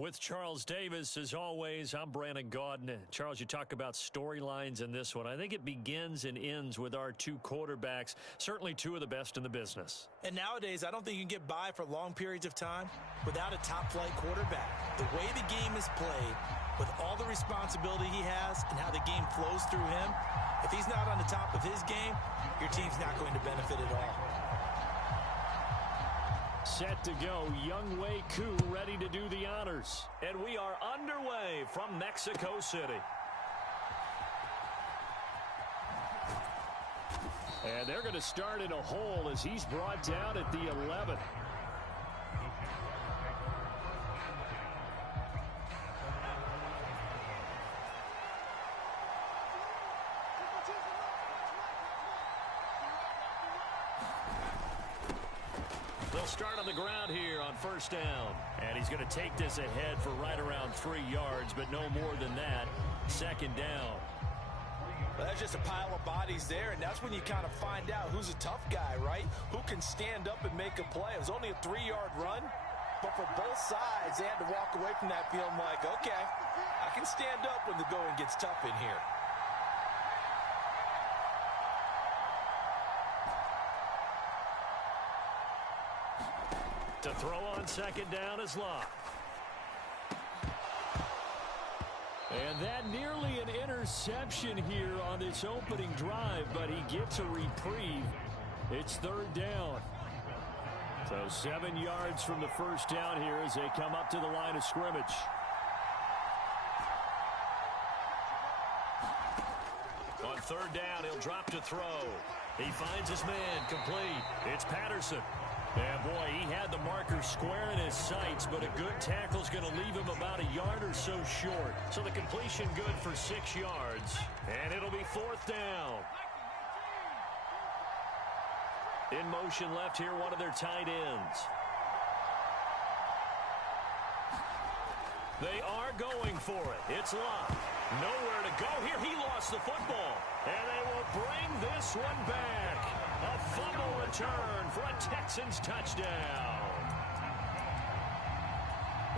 With Charles Davis, as always, I'm Brandon Gaudin. Charles, you talk about storylines in this one. I think it begins and ends with our two quarterbacks, certainly two of the best in the business. And nowadays, I don't think you can get by for long periods of time without a top-flight quarterback. The way the game is played, with all the responsibility he has and how the game flows through him, if he's not on the top of his game, your team's not going to benefit at all. Set to go, Young Wei Koo ready to do the honors. And we are underway from Mexico City. And they're going to start in a hole as he's brought down at the 11. They'll start on the ground here on first down. And he's going to take this ahead for right around 3 yards, but no more than that. Second down. Well, that's just a pile of bodies there, and that's when you kind of find out who's a tough guy, right? Who can stand up and make a play. It was only a 3-yard run, but for both sides, they had to walk away from that feeling like, okay, I can stand up when the going gets tough in here. To throw on second down is Locke. And that nearly an interception here on this opening drive, but he gets a reprieve. It's third down. So 7 yards from the first down here as they come up to the line of scrimmage. On third down, he'll drop to throw. He finds his man complete. It's Patterson. And boy, he had the marker square in his sights, but a good tackle's going to leave him about a yard or so short. So the completion good for 6 yards, and it'll be fourth down. In motion left here, one of their tight ends. They are going for it. It's Locke. Nowhere to go here. He lost the football, and they will bring this one back. A fumble return for a Texans touchdown.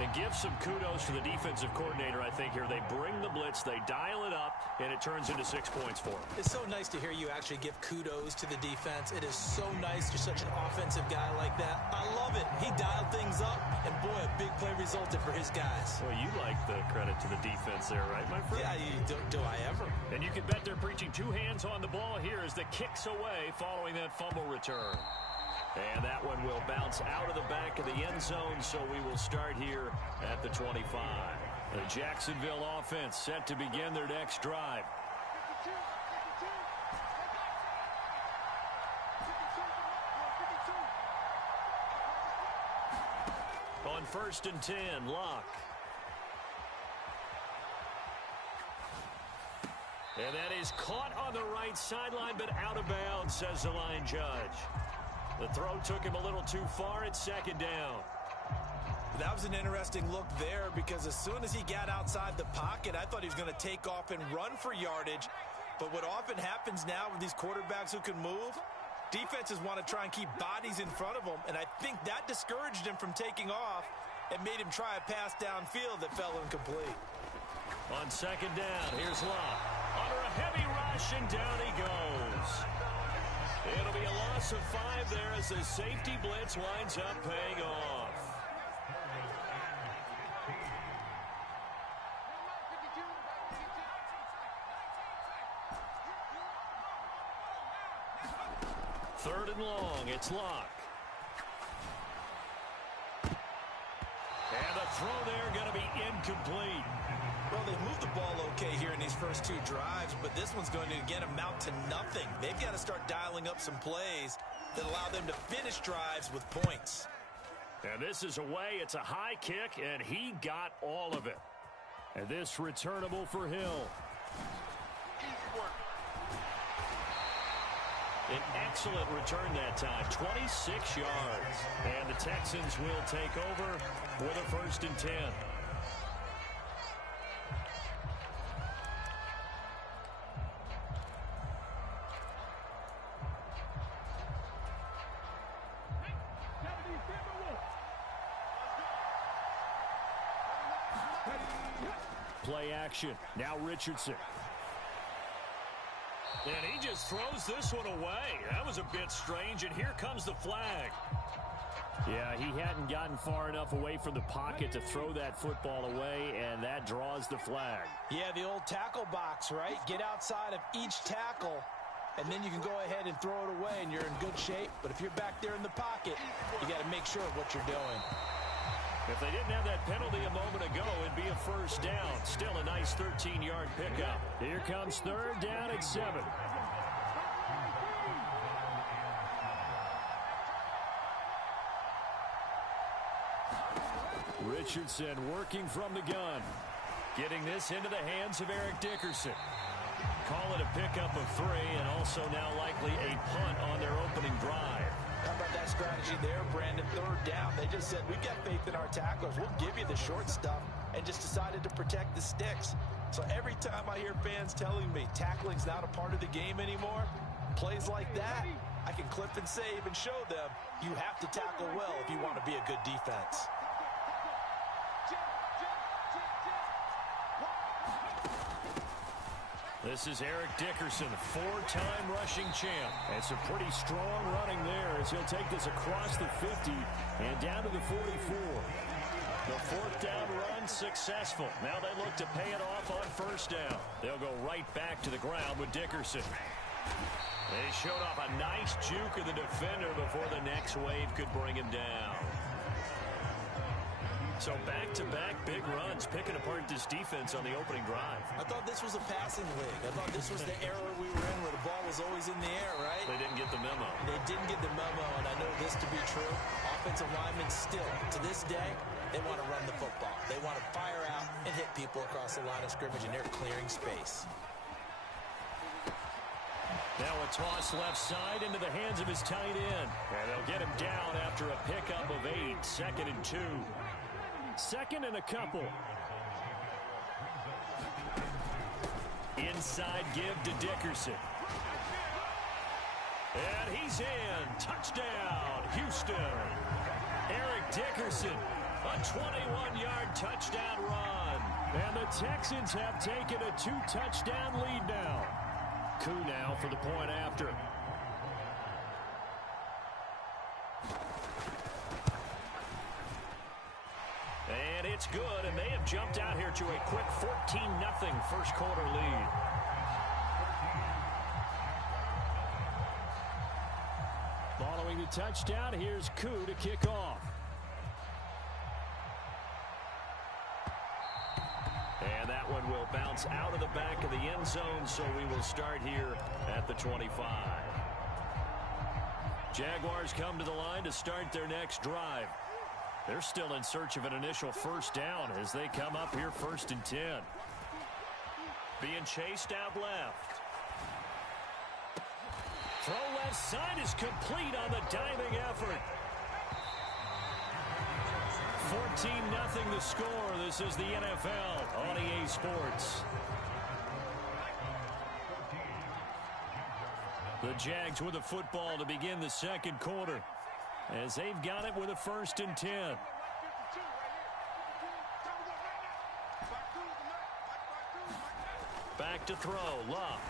And give some kudos to the defensive coordinator, I think, here. They bring the blitz, they dial it up, and it turns into 6 points for them. It's so nice to hear you actually give kudos to the defense. It is so nice. You're such an offensive guy like that. I love it. He dialed things up, and boy, a big play resulted for his guys. Well, you like the credit to the defense there, right, my friend? Yeah, do I ever. And you can bet they're preaching two hands on the ball here as the kick's away following that fumble return. And that one will bounce out of the back of the end zone, so we will start here at the 25. The Jacksonville offense set to begin their next drive. On first and 10, Locke. And that is caught on the right sideline, but out of bounds, says the line judge. The throw took him a little too far. It's second down. That was an interesting look there because as soon as he got outside the pocket, I thought he was going to take off and run for yardage. But what often happens now with these quarterbacks who can move, defenses want to try and keep bodies in front of them, and I think that discouraged him from taking off and made him try a pass downfield that fell incomplete. On second down, here's Locke. Under a heavy rush, and down he goes. It'll be a loss of 5 there as the safety blitz winds up paying off. Third and long, it's Locke. And the throw there going to be incomplete. Well, they moved the ball okay here in these first 2 drives, but this one's going to, again, amount to nothing. They've got to start dialing up some plays that allow them to finish drives with points. And this is away. It's a high kick, and he got all of it. And this returnable for Hill. An excellent return that time, 26 yards. And the Texans will take over with a first and 10. play action. Now Richardson. And he just throws this one away. That was a bit strange, and here comes the flag. Yeah, he hadn't gotten far enough away from the pocket to throw that football away, and that draws the flag. Yeah, the old tackle box, right? Get outside of each tackle, and then you can go ahead and throw it away, and you're in good shape. But if you're back there in the pocket, you got to make sure of what you're doing. If they didn't have that penalty a moment ago, it'd be a first down. Still a nice 13-yard pickup. Here comes third down at 7. Richardson working from the gun. Getting this into the hands of Eric Dickerson. Call it a pickup of 3, and also now likely a punt on their opening drive. How about that strategy there, Brandon? Third down. They just said, we've got faith in our tacklers. We'll give you the short stuff, and just decided to protect the sticks. So every time I hear fans telling me tackling's not a part of the game anymore, plays like that, I can clip and save and show them you have to tackle well if you want to be a good defense. This is Eric Dickerson, 4-time rushing champ. It's a pretty strong running there as he'll take this across the 50 and down to the 44. The fourth down run successful. Now they look to pay it off on first down. They'll go right back to the ground with Dickerson. They showed off a nice juke of the defender before the next wave could bring him down. So back-to-back big runs, picking apart this defense on the opening drive. I thought this was a passing league. I thought this was the era we were in where the ball was always in the air, right? They didn't get the memo. They didn't get the memo, and I know this to be true. Offensive linemen still, to this day, they want to run the football. They want to fire out and hit people across the line of scrimmage, and they're clearing space. Now a toss left side into the hands of his tight end. And they'll get him down after a pickup of 8, 2nd and 2. 2nd and a couple. Inside give to Dickerson. And he's in. Touchdown, Houston. Eric Dickerson, a 21-yard touchdown run. And the Texans have taken a 2-touchdown lead now. Coup now for the point after. And it's good, and they have jumped out here to a quick 14-0 first quarter lead. Following the touchdown, here's Coup to kick off. And that one will bounce out of the back of the end zone, so we will start here at the 25. Jaguars come to the line to start their next drive. They're still in search of an initial first down as they come up here 1st and 10. Being chased out left. Throw left side is complete on the diving effort. 14-0 the score. This is the NFL on EA Sports. The Jags with the football to begin the second quarter, as they've got it with a 1st and 10. Back to throw. Love.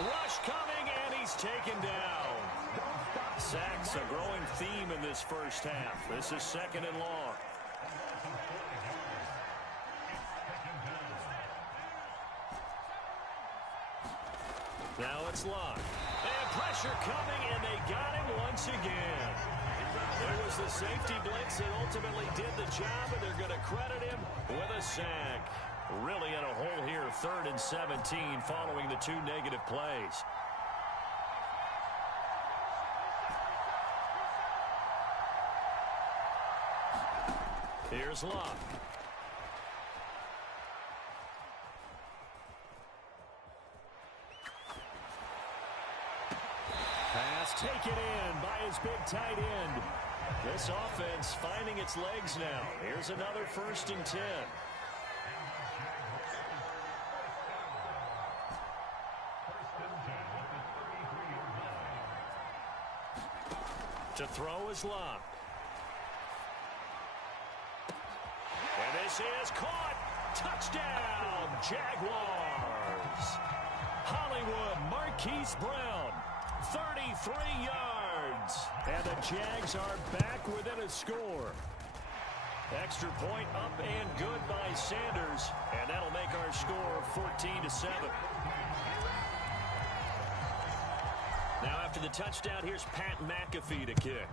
Rush coming, and he's taken down. Sacks, a growing theme in this first half. This is 2nd and long. Now it's Love. And pressure coming, and they got him once again. There was the safety blitz that ultimately did the job, and they're going to credit him with a sack. Really in a hole here, 3rd and 17, following the 2 negative plays. Here's Love. Pass taken in by his big tight end. This offense finding its legs now. Here's another 1st and 10. To throw is Love. And this is caught. Touchdown, Jaguars. Hollywood Marquise Brown, 33 yards. And the Jags are back within a score. Extra point up and good by Sanders. And that'll make our score 14-7. Now after the touchdown, here's Pat McAfee to kick.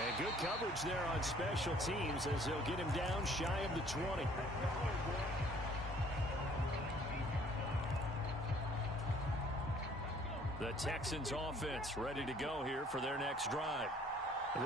And good coverage there on special teams as they'll get him down shy of the 20. The Texans offense ready to go here for their next drive.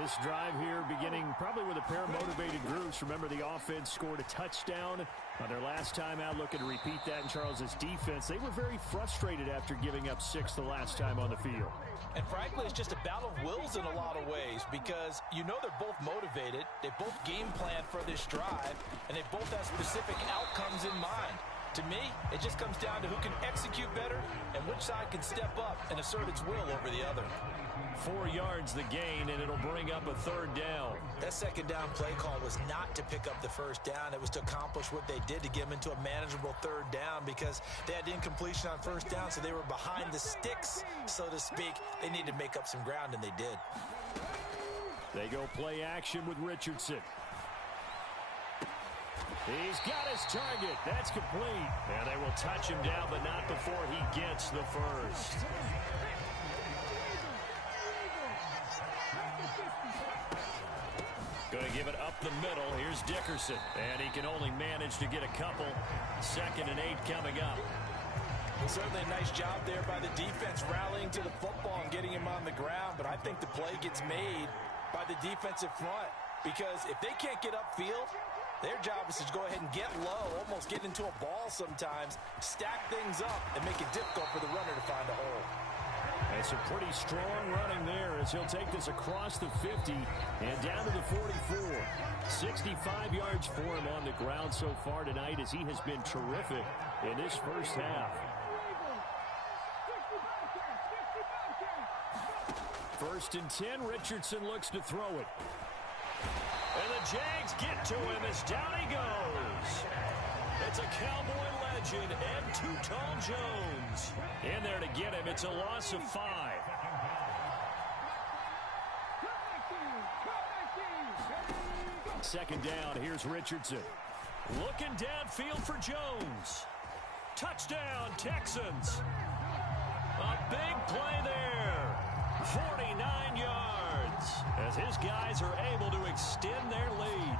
This drive here beginning probably with a pair of motivated groups. Remember, the offense scored a touchdown on their last time out, looking to repeat that in Charles's defense. They were very frustrated after giving up 6 the last time on the field. And frankly, it's just a battle of wills in a lot of ways because you know they're both motivated. They both game plan for this drive, and they both have specific outcomes in mind. To me, it just comes down to who can execute better and which side can step up and assert its will over the other. 4 yards the gain, and it'll bring up a 3rd down. That second down play call was not to pick up the first down. It was to accomplish what they did to get them into a manageable 3rd down because they had incompletion on first down, so they were behind the sticks, so to speak. They needed to make up some ground, and they did. They go play action with Richardson. He's got his target. That's complete. And they will touch him down, but not before he gets the first. Going to give it up the middle. Here's Dickerson. And he can only manage to get a couple. 2nd and 8 coming up. Certainly a nice job there by the defense rallying to the football and getting him on the ground. But I think the play gets made by the defensive front. Because if they can't get upfield, their job is to go ahead and get low, almost get into a ball sometimes, stack things up, and make it difficult for the runner to find a hole. It's a pretty strong running there as he'll take this across the 50 and down to the 44. 65 yards for him on the ground so far tonight as he has been terrific in this first half. 1st and 10, Richardson looks to throw it. And the Jags get to him as down he goes. It's a Cowboy legend and Too-Tall Jones. In there to get him. It's a loss of 5. Second down. Here's Richardson. Looking downfield for Jones. Touchdown, Texans. A big play there. 49 yards as his guys are able to extend their lead.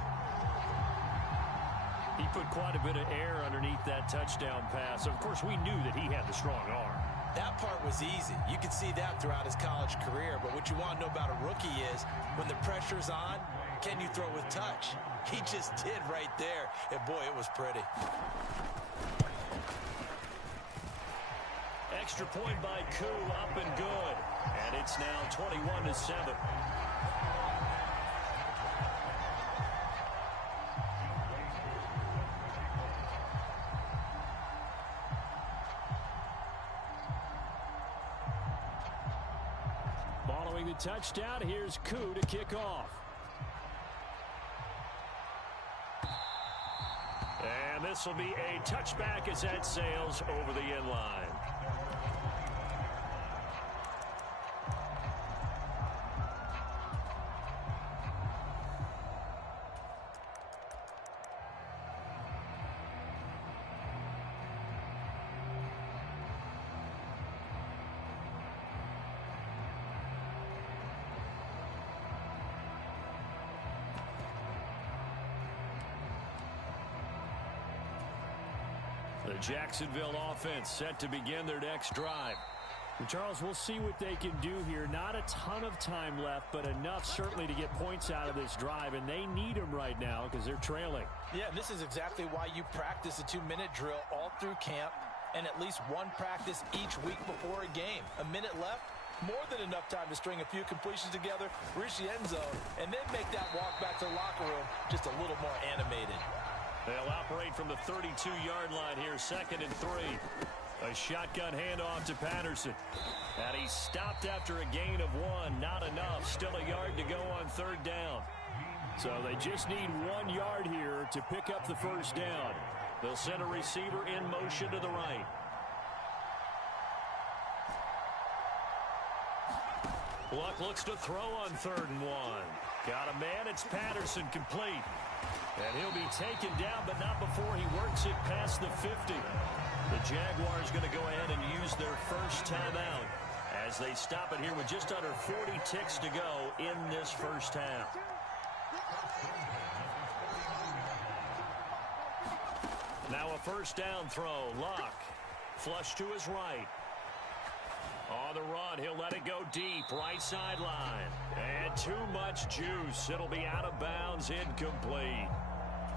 He put quite a bit of air underneath that touchdown pass. Of course, we knew that he had the strong arm. That part was easy. You could see that throughout his college career. But what you want to know about a rookie is when the pressure's on, can you throw with touch? He just did right there. And boy, it was pretty. Extra point by Koo, up and good. And it's now 21-7. Following the touchdown, here's Koo to kick off. And this will be a touchback as that sails over the end line. The Jacksonville offense set to begin their next drive. And Charles, we'll see what they can do here. Not a ton of time left, but enough certainly to get points out of this drive, and they need them right now because they're trailing. Yeah, and this is exactly why you practice a 2-minute drill all through camp and at least one practice each week before a game. A minute left, more than enough time to string a few completions together, reach the end zone, and then make that walk back to the locker room just a little more animated. They'll operate from the 32-yard line here, 2nd and 3. A shotgun handoff to Patterson. And he stopped after a gain of 1. Not enough. Still a yard to go on third down. So they just need 1 yard here to pick up the first down. They'll send a receiver in motion to the right. Luck looks to throw on 3rd and 1. Got a man. It's Patterson, complete. And he'll be taken down, but not before he works it past the 50. The Jaguars going to go ahead and use their first timeout as they stop it here with just under 40 ticks to go in this first half. Now a first down throw. Luck. Flush to his right. On the run, he'll let it go deep, right sideline. And too much juice. It'll be out of bounds, incomplete.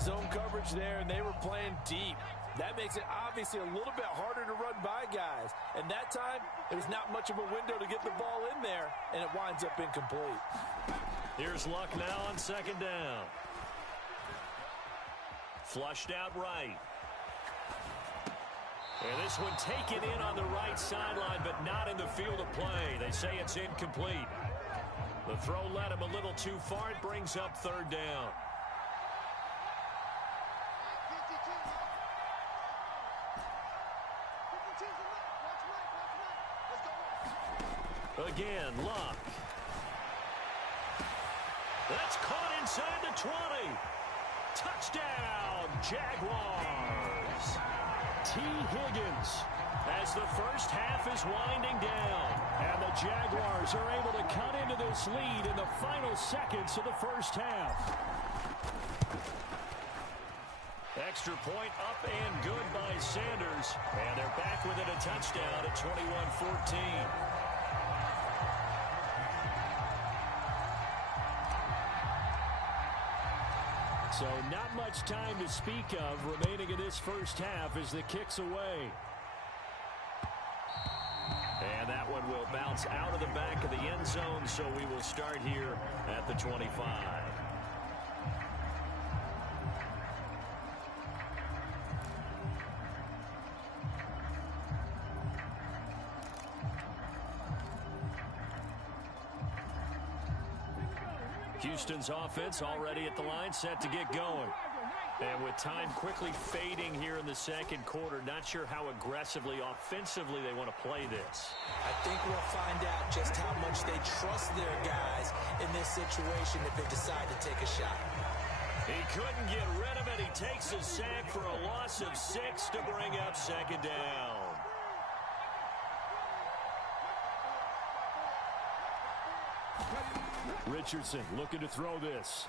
Zone coverage there, and they were playing deep. That makes it obviously a little bit harder to run by guys. And that time, there's not much of a window to get the ball in there, and it winds up incomplete. Here's Luck now on 2nd down. Flushed out right. And this one taken in on the right sideline, but not in the field of play. They say it's incomplete. The throw led him a little too far. It brings up 3rd down. Again, Luck. That's caught inside the 20. Touchdown, Jaguars. T. Higgins as the first half is winding down. And the Jaguars are able to cut into this lead in the final seconds of the first half. Extra point up and good by Sanders. And they're back within a touchdown at 21-14. So not much time to speak of remaining in this first half as the kick's away. And that one will bounce out of the back of the end zone, so we will start here at the 25. Houston's offense already at the line, set to get going. And with time quickly fading here in the second quarter, not sure how aggressively, offensively they want to play this. I think we'll find out just how much they trust their guys in this situation if they decide to take a shot. He couldn't get rid of it. He takes a sack for a loss of 6 to bring up 2nd down. Richardson looking to throw this.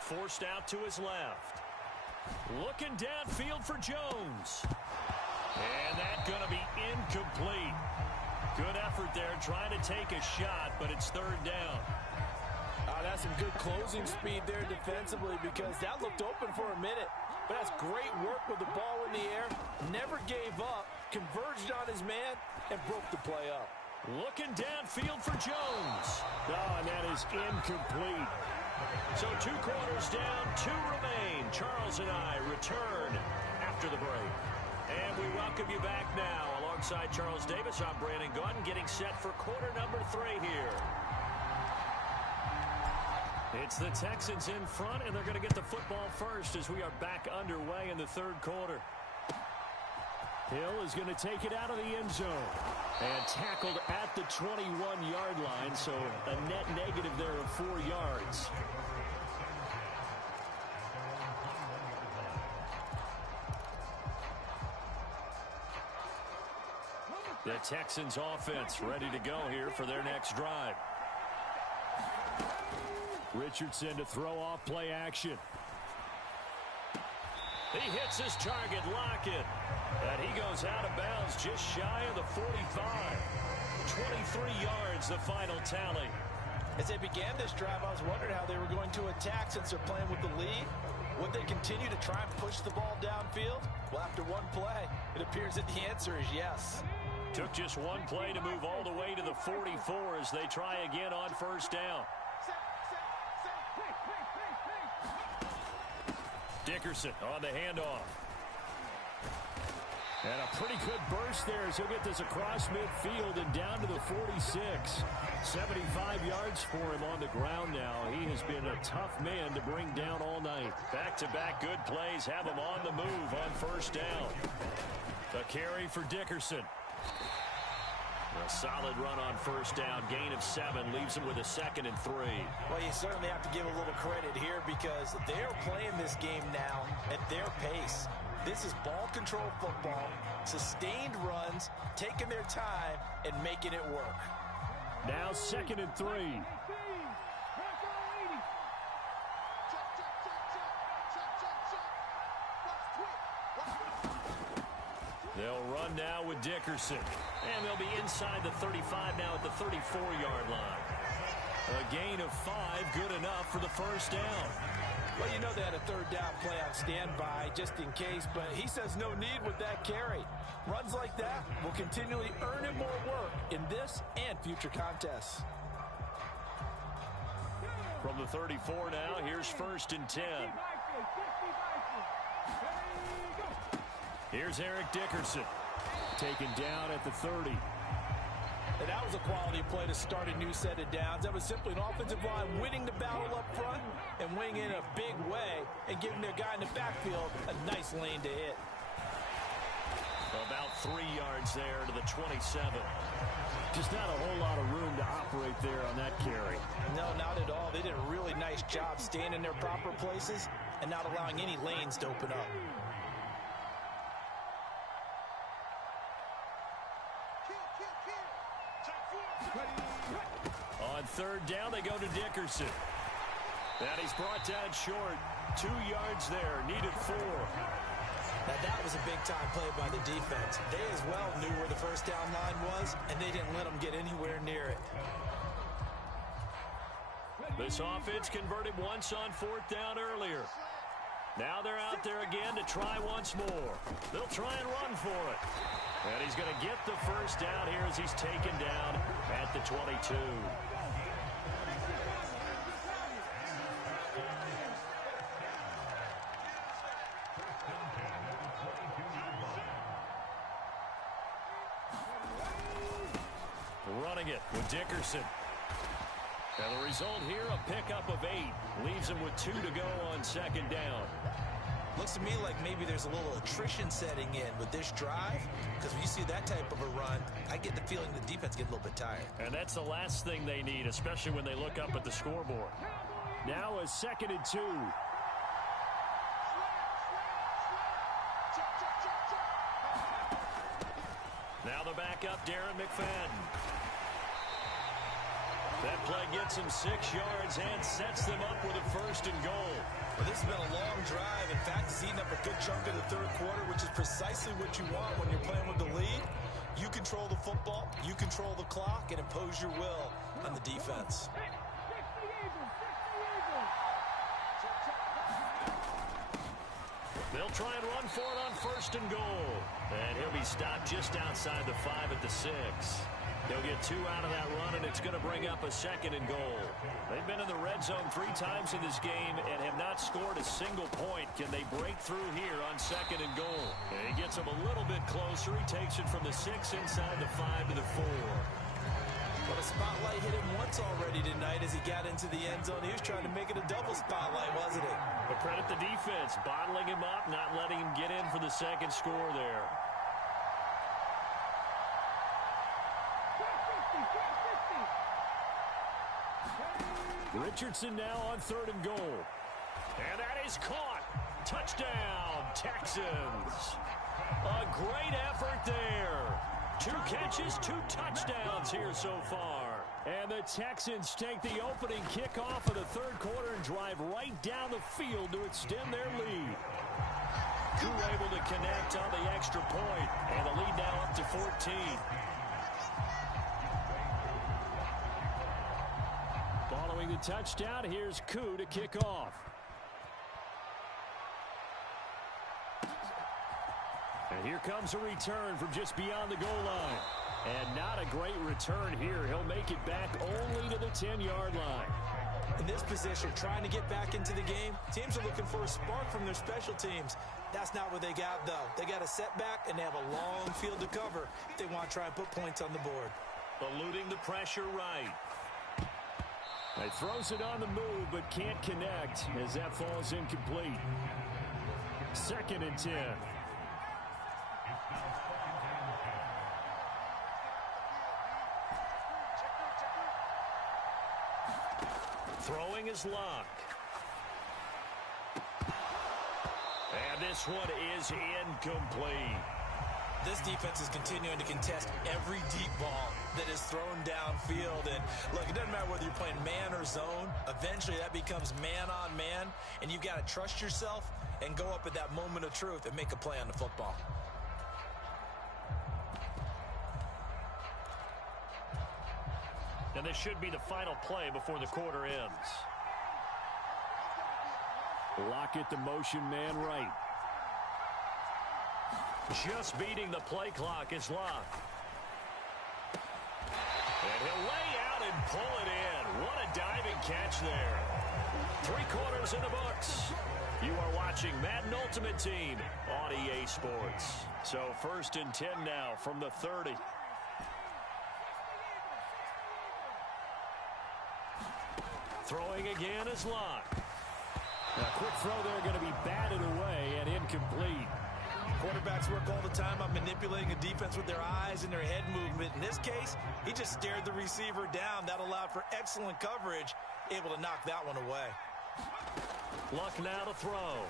Forced out to his left. Looking downfield for Jones. And that's going to be incomplete. Good effort there trying to take a shot, but it's 3rd down. That's some good closing speed there defensively because that looked open for a minute. But that's great work with the ball in the air. Never gave up, converged on his man, and broke the play up. Looking downfield for Jones. Oh, and that is incomplete. So 2 quarters down, 2 remain. Charles and I return after the break. And we welcome you back now. Alongside Charles Davis, I'm Brandon Gaudin, getting set for quarter number 3 here. It's the Texans in front, and they're going to get the football first as we are back underway in the 3rd quarter. Hill is going to take it out of the end zone and tackled at the 21-yard line, so a net negative there of 4 yards. The Texans offense ready to go here for their next drive. Richardson to throw off play action. He hits his target, Lockett. And he goes out of bounds just shy of the 45. 23 yards, the final tally. As they began this drive, I was wondering how they were going to attack since they're playing with the lead. Would they continue to try and push the ball downfield? Well, after one play, it appears that the answer is yes. Took just one play to move all the way to the 44 as they try again on first down. Dickerson on the handoff. And a pretty good burst there as he'll get this across midfield and down to the 46. 75 yards for him on the ground now. He has been a tough man to bring down all night. Back-to-back good plays have him on the move on first down. A carry for Dickerson. A solid run on first down. Gain of 7 leaves him with a 2nd and 3. Well, you certainly have to give a little credit here because they're playing this game now at their pace. This is ball control football, sustained runs, taking their time, and making it work. Now 2nd and 3. They'll run now with Dickerson. And they'll be inside the 35 now at the 34-yard line. A gain of 5, good enough for the first down. Well, you know they had a 3rd down play on standby just in case, but he says no need with that carry. Runs like that will continually earn him more work in this and future contests. From the 34 now, here's 1st and 10. Here's Eric Dickerson, taken down at the 30. And that was a quality play to start a new set of downs. That was simply an offensive line winning the battle up front and winning in a big way and giving their guy in the backfield a nice lane to hit. About 3 yards there to the 27. Just not a whole lot of room to operate there on that carry. No, not at all. They did a really nice job staying in their proper places and not allowing any lanes to open up. On 3rd down, they go to Dickerson. And he's brought down short. 2 yards there, needed 4. Now that was a big-time play by the defense. They as well knew where the first down line was, and they didn't let them get anywhere near it. This offense converted once on 4th down earlier. Now they're out there again to try once more. They'll try and run for it. And he's going to get the first down here as he's taken down at the 22. Running it with Dickerson. And the result here, a pickup of 8. Leaves him with 2 to go on 2nd down. Looks to me like maybe there's a little attrition setting in with this drive, because when you see that type of a run, I get the feeling the defense gets a little bit tired. And that's the last thing they need, especially when they look up at the scoreboard. Now a 2nd and 2. Now the backup, Darren McFadden. That play gets him 6 yards and sets them up with a 1st and goal. Well, this has been a long drive. In fact, it's eaten up a good chunk of the 3rd quarter, which is precisely what you want when you're playing with the lead. You control the football, you control the clock, and impose your will on the defense. They'll try and run for it on 1st and goal. And he'll be stopped just outside the 5 at the 6. They'll get 2 out of that run, and it's going to bring up a 2nd and goal. They've been in the red zone 3 times in this game and have not scored a single point. Can they break through here on 2nd and goal? And he gets them a little bit closer. He takes it from the 6 inside the 5 to the 4. Well, the spotlight hit him once already tonight as he got into the end zone. He was trying to make it a double spotlight, wasn't he? But credit the defense, bottling him up, not letting him get in for the 2nd score there. Richardson now on 3rd and goal. And that is caught. Touchdown, Texans. A great effort there. 2 catches, 2 touchdowns here so far. And the Texans take the opening kickoff of the 3rd quarter and drive right down the field to extend their lead. Who able to connect on the extra point, and the lead now up to 14. Following the touchdown, here's Koo to kick off. And here comes a return from just beyond the goal line. And not a great return here. He'll make it back only to the 10-yard line. And this position, trying to get back into the game, teams are looking for a spark from their special teams. That's not what they got, though. They got a setback, and they have a long field to cover if they want to try and put points on the board. Eluding the pressure right. He throws it on the move, but can't connect as that falls incomplete. 2nd and 10. Throwing his luck. And this one is incomplete. This defense is continuing to contest every deep ball that is thrown downfield. And look, it doesn't matter whether you're playing man or zone. Eventually that becomes man on man, and you've got to trust yourself and go up at that moment of truth and make a play on the football. And this should be the final play before the quarter ends. Lockett, the motion man right. Just beating the play clock is Locke. And he'll lay out and pull it in. What a diving catch there. 3 quarters in the books. You are watching Madden Ultimate Team on EA Sports. So 1st and 10 now from the 30. Throwing again is Locke. A quick throw there going to be batted away and incomplete. Quarterbacks work all the time on manipulating a defense with their eyes and their head movement. In this case, he just stared the receiver down. That allowed for excellent coverage, able to knock that one away. Luck now to throw.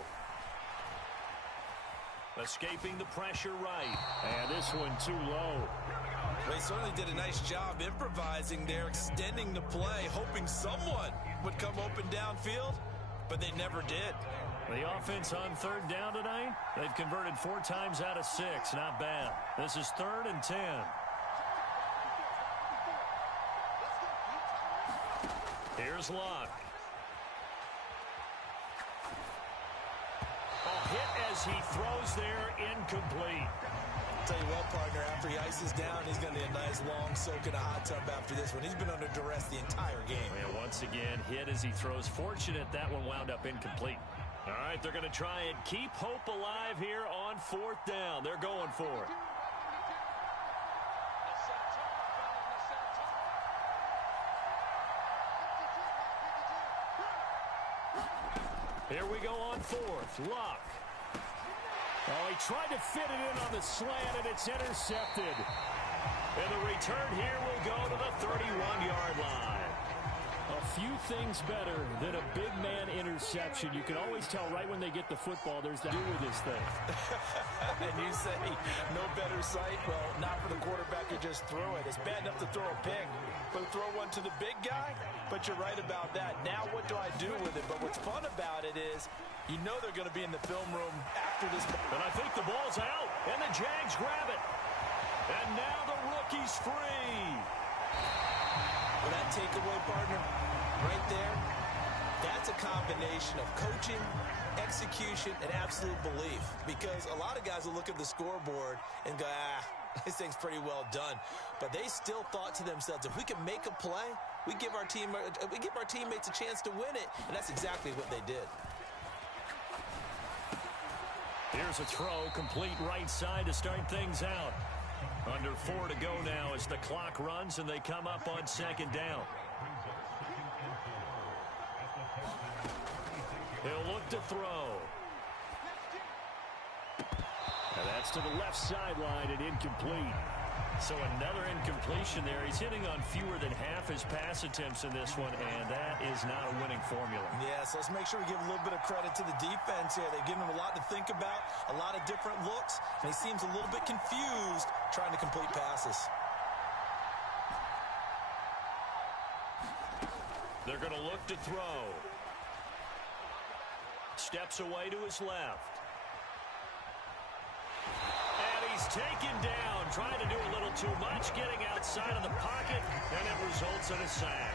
Escaping the pressure right. And this one too low. Well, he certainly did a nice job improvising there, extending the play, hoping someone would come open downfield, but they never did. The offense on 3rd down tonight, they've converted 4 times out of 6. Not bad. This is 3rd and 10. Here's Locke. A hit as he throws there, incomplete. Tell you what, partner, after he ices down, he's going to need a nice long soak in a hot tub after this one. He's been under duress the entire game. And once again, hit as he throws. Fortunate that one wound up incomplete. All right, they're going to try and keep hope alive here on 4th down. They're going for it. Here we go on 4th. Locke. Oh, he tried to fit it in on the slant, and it's intercepted. And the return here will go to the 31-yard line. A few things better than a big man interception. You can always tell right when they get the football there's the do with this thing. And you say no better sight? Well, not for the quarterback who just threw it. It's bad enough to throw a pick, but throw one to the big guy? But you're right about that. Now what do I do with it? But what's fun about it is you know they're going to be in the film room after this. And I think the ball's out, and the Jags grab it. And now the rookie's free. Well, that takeaway, partner, right there, that's a combination of coaching, execution, and absolute belief. Because a lot of guys will look at the scoreboard and go, this thing's pretty well done. But they still thought to themselves, if we can make a play, we give our teammates a chance to win it. And that's exactly what they did. Here's a throw, complete right side to start things out. Under 4 to go now as the clock runs and they come up on 2nd down. He'll look to throw. And that's to the left sideline and incomplete. So another incompletion there. He's hitting on fewer than half his pass attempts in this one, and that is not a winning formula. Yeah, so let's make sure we give a little bit of credit to the defense here. They've given him a lot to think about, a lot of different looks, and he seems a little bit confused trying to complete passes. They're going to look to throw. Steps away to his left. And he's taken down, trying to do a little too much, getting outside of the pocket, and it results in a sack.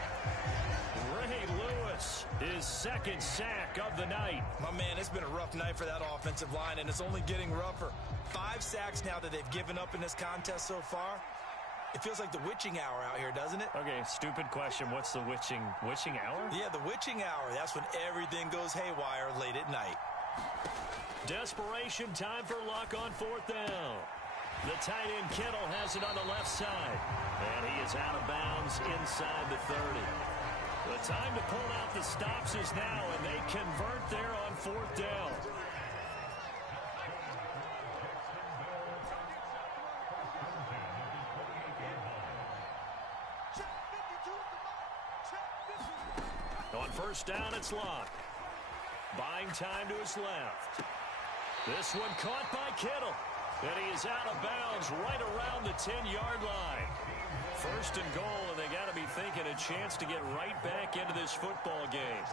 Ray Lewis, his 2nd sack of the night. My man, it's been a rough night for that offensive line, and it's only getting rougher. 5 sacks now that they've given up in this contest so far. It feels like the witching hour out here, doesn't it? Okay, stupid question. What's the witching hour? Yeah, the witching hour. That's when everything goes haywire late at night. Desperation time for Luck on 4th down. The tight end Kittle has it on the left side. And he is out of bounds inside the 30. The time to pull out the stops is now, and they convert there on 4th down. On 1st down, it's Luck. Buying time to his left. This one caught by Kittle. And he is out of bounds right around the 10-yard line. 1st and goal, and they got to be thinking a chance to get right back into this football game.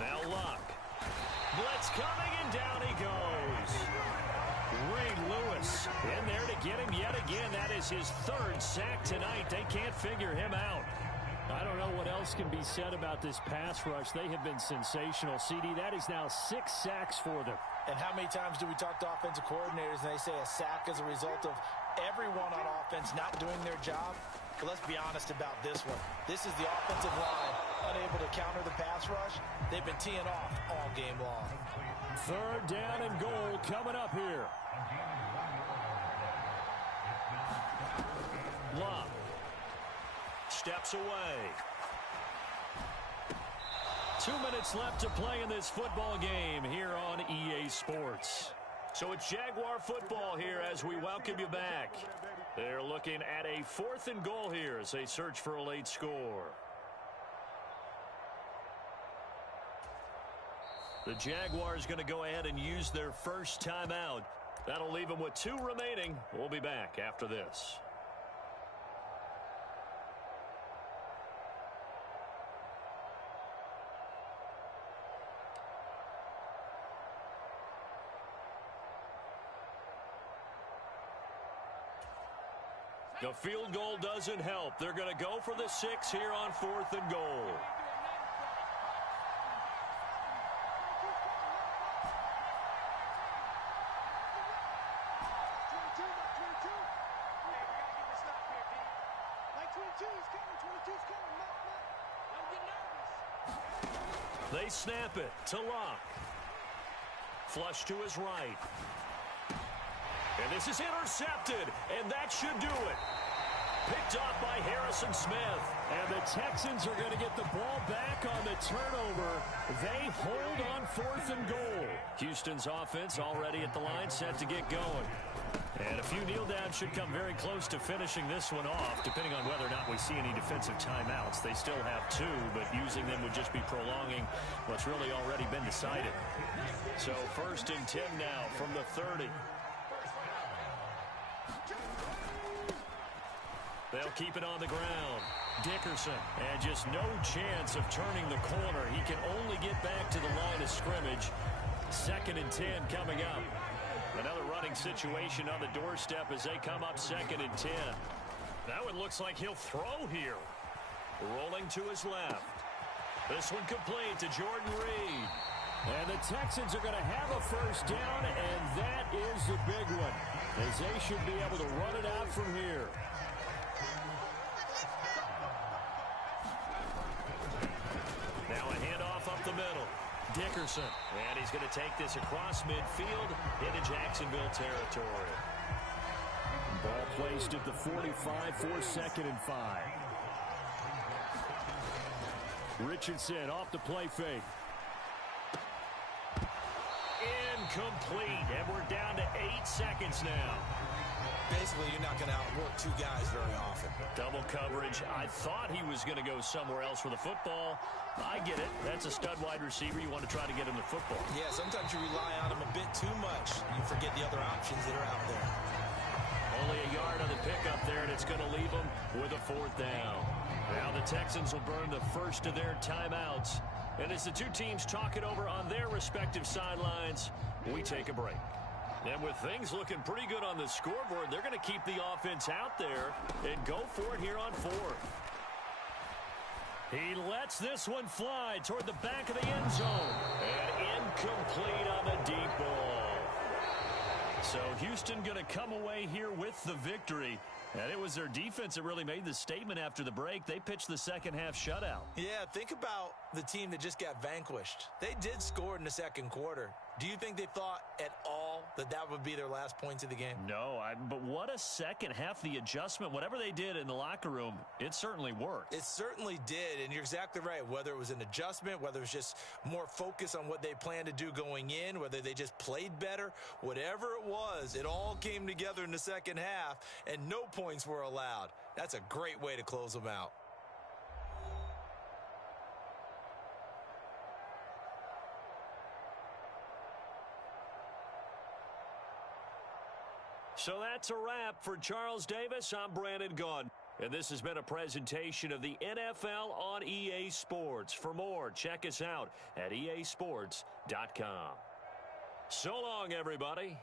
Now Luck. Blitz coming, and down he goes. Ray Lewis in there to get him yet again. That is his 3rd sack tonight. They can't figure him out. I don't know what else can be said about this pass rush. They have been sensational, CD. That is now 6 sacks for them. And how many times do we talk to offensive coordinators and they say a sack is a result of everyone on offense not doing their job? But let's be honest about this one. This is the offensive line unable to counter the pass rush. They've been teeing off all game long. 3rd down and goal coming up here. Luck steps away. 2 minutes left to play in this football game here on EA Sports. So it's Jaguar football here as we welcome you back. They're looking at a 4th and goal here as they search for a late score. The Jaguars going to go ahead and use their first timeout. That'll leave them with 2 remaining. We'll be back after this. The field goal doesn't help. They're going to go for the 6 here on 4th and goal. They snap it to Luck. Flush to his right. And this is intercepted, and that should do it. Picked off by Harrison Smith. And the Texans are going to get the ball back on the turnover. They hold on 4th and goal. Houston's offense already at the line, set to get going. And a few kneel downs should come very close to finishing this one off, depending on whether or not we see any defensive timeouts. They still have 2, but using them would just be prolonging what's really already been decided. So 1st and 10 now from the 30. They'll keep it on the ground. Dickerson, and just no chance of turning the corner. He can only get back to the line of scrimmage. 2nd and 10 coming up. Another running situation on the doorstep as they come up 2nd and 10. That one looks like he'll throw here. Rolling to his left. This one complete to Jordan Reed. And the Texans are going to have a 1st down, and that is the big one, as they should be able to run it out from here. Now a handoff up the middle. Dickerson. And he's going to take this across midfield into Jacksonville territory. Ball placed at the 45 for 2nd and 5. Richardson off the play fake. Incomplete. And we're down to 8 seconds now. Basically, you're not going to outwork 2 guys very often. Double coverage. I thought he was going to go somewhere else with the football. I get it. That's a stud wide receiver. You want to try to get him the football. Yeah, sometimes you rely on him a bit too much. You forget the other options that are out there. Only a yard on the pickup there, and it's going to leave him with a 4th down. Now the Texans will burn the first of their timeouts. And as the 2 teams talk it over on their respective sidelines, we take a break. And with things looking pretty good on the scoreboard, they're going to keep the offense out there and go for it here on 4th. He lets this one fly toward the back of the end zone. And Complete on the deep ball. So Houston going to come away here with the victory. And it was their defense that really made the statement after the break. They pitched the second half shutout. Yeah, think about the team that just got vanquished. They did score in the second quarter. Do you think they thought at all that that would be their last points of the game? No, but what a second half. The adjustment, whatever they did in the locker room, it certainly worked. It certainly did, and you're exactly right. Whether it was an adjustment, whether it was just more focus on what they planned to do going in, whether they just played better, whatever it was, it all came together in the second half, and no points were allowed. That's a great way to close them out. So that's a wrap for Charles Davis. I'm Brandon Gaudin. And this has been a presentation of the NFL on EA Sports. For more, check us out at easports.com. So long, everybody.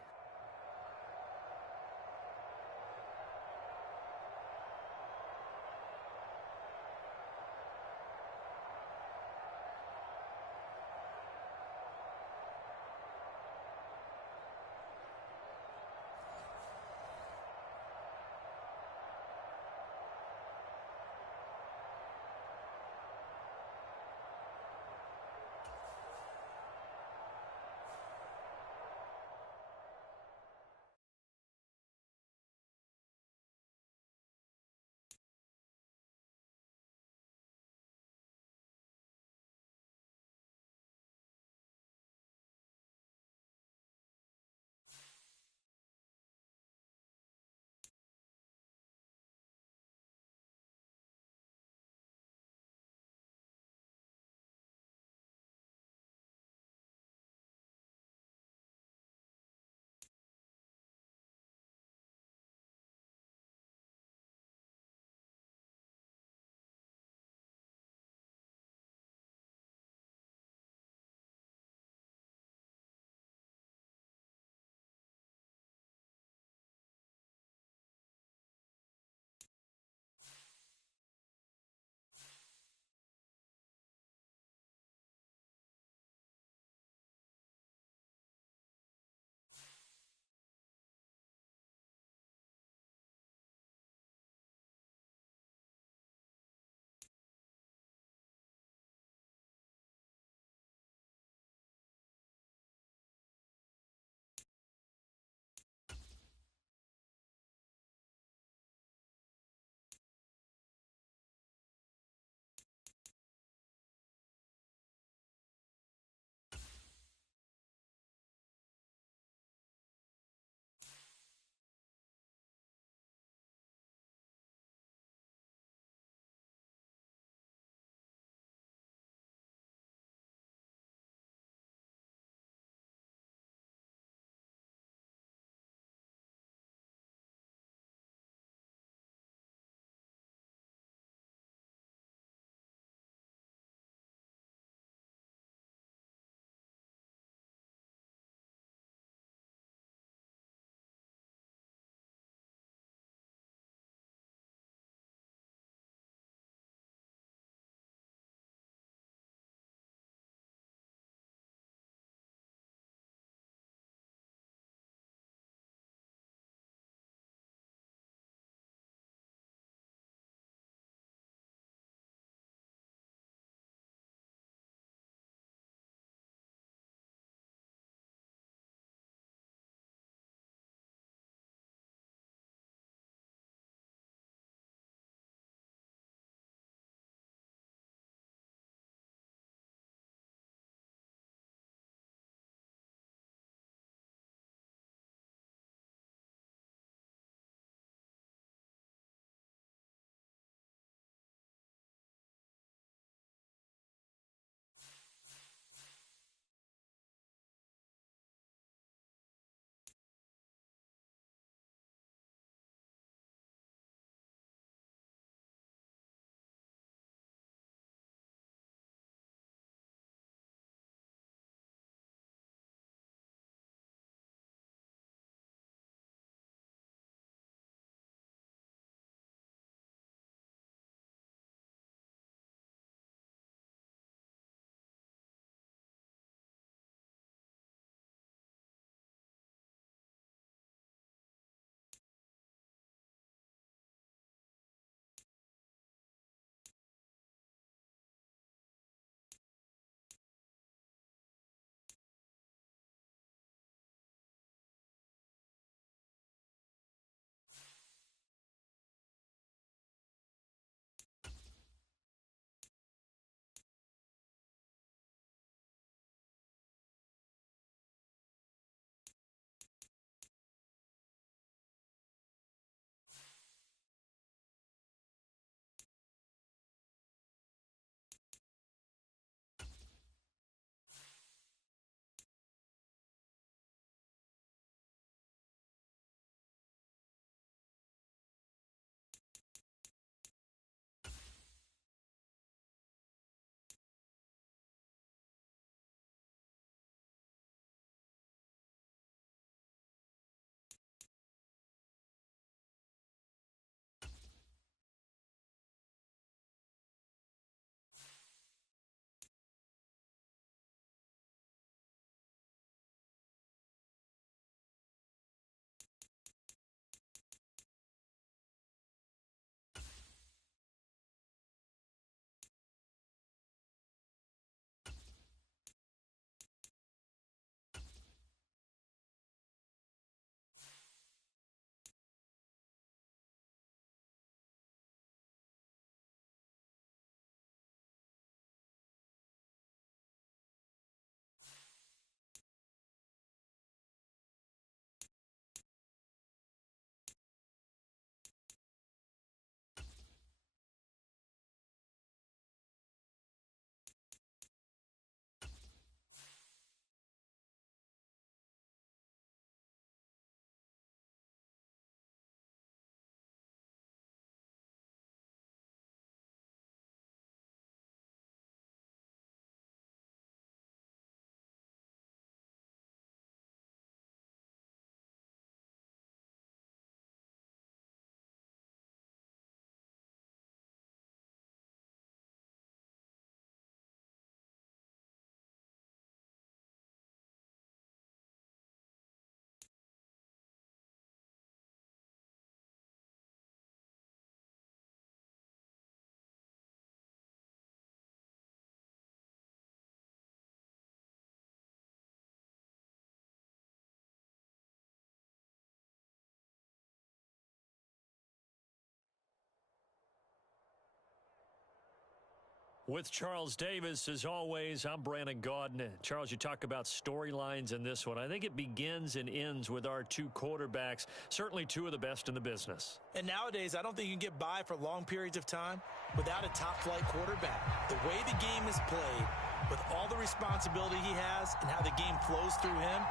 With Charles Davis, as always, I'm Brandon Gaudin. Charles, you talk about storylines in this one. I think it begins and ends with our two quarterbacks, certainly two of the best in the business. And nowadays, I don't think you can get by for long periods of time without a top-flight quarterback. The way the game is played, with all the responsibility he has and how the game flows through him,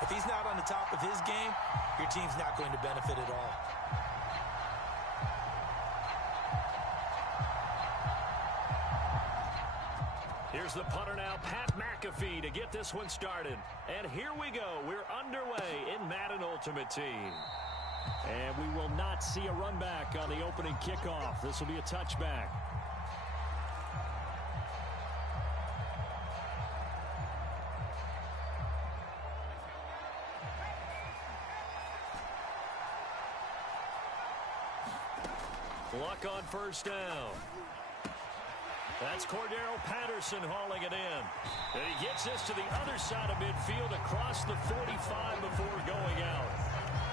if he's not on the top of his game, your team's not going to benefit at all. Here's the punter now, Pat McAfee, to get this one started. And here we go. We're underway in Madden Ultimate Team. And we will not see a run back on the opening kickoff. This will be a touchback. Luck on first down. That's Cordero Patterson hauling it in. And he gets this to the other side of midfield across the 45 before going out.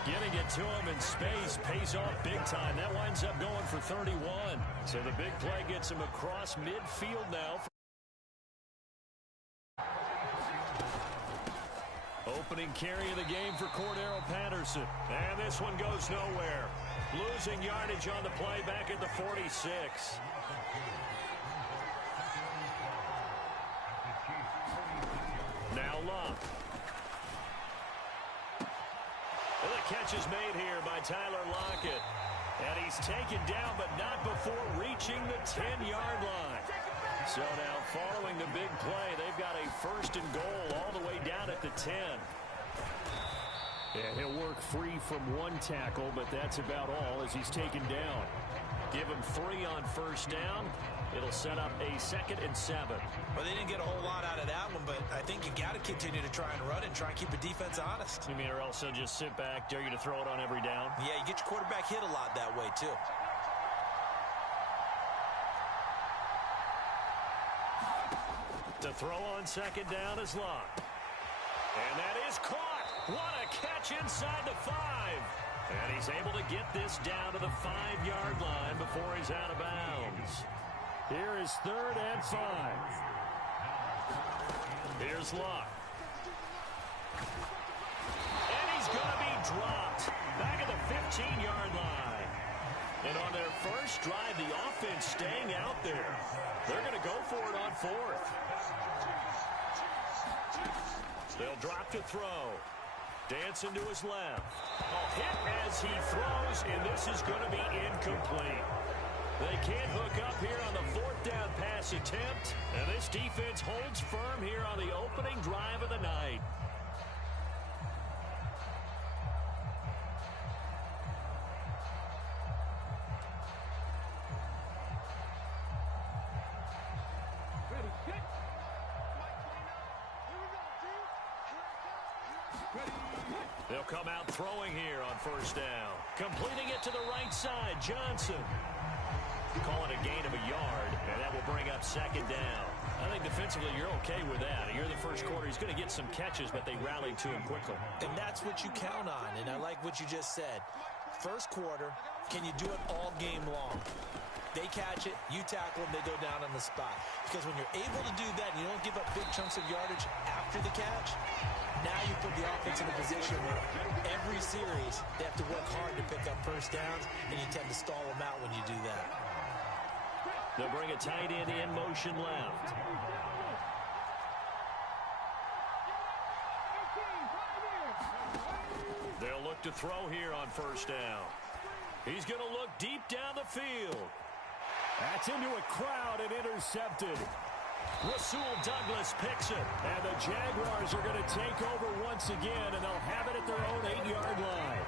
Getting it to him in space pays off big time. That winds up going for 31. So the big play gets him across midfield now. Opening carry of the game for Cordero Patterson. And this one goes nowhere. Losing yardage on the play back at the 46. Now Luck. Well, the catch is made here by Tyler Lockett. And he's taken down, but not before reaching the 10-yard line. So now following the big play, they've got a first and goal all the way down at the 10. Yeah, he'll work free from one tackle, but that's about all as he's taken down. Give him 3 on first down. It'll set up a 2nd and 7. Well, they didn't get a whole lot out of that one, but I think you got to continue to try and run and try and keep the defense honest. You mean or else they'll just sit back, dare you to throw it on every down? Yeah, you get your quarterback hit a lot that way, too. To throw on 2nd down is Luck. And that is caught. What a catch inside the 5. And he's able to get this down to the 5-yard line before he's out of bounds. Here is 3rd and 5. Here's Luck. And he's going to be dropped back at the 15-yard line. And on their first drive, the offense staying out there. They're going to go for it on 4th. They'll drop to throw. Dancing to his left. A hit as he throws, and this is going to be incomplete. They can't hook up here on the 4th down pass attempt, and this defense holds firm here on the opening drive of the night. They'll come out throwing here on first down. Completing it to the right side, Johnson. Call it a gain of a yard, and that will bring up 2nd down. I think defensively you're okay with that. You're the first quarter. He's going to get some catches, but they rallied to him quickly. And that's what you count on, and I like what you just said. First quarter, can you do it all game long? They catch it, you tackle them, they go down on the spot. Because when you're able to do that and you don't give up big chunks of yardage after the catch, now you put the offense in a position where every series they have to work hard to pick up first downs, and you tend to stall them out when you do that. They'll bring a tight end in motion left. They'll look to throw here on first down. He's going to look deep down the field. That's into a crowd and intercepted. Rasul Douglas picks it. And the Jaguars are going to take over once again, and they'll have it at their own 8-yard line.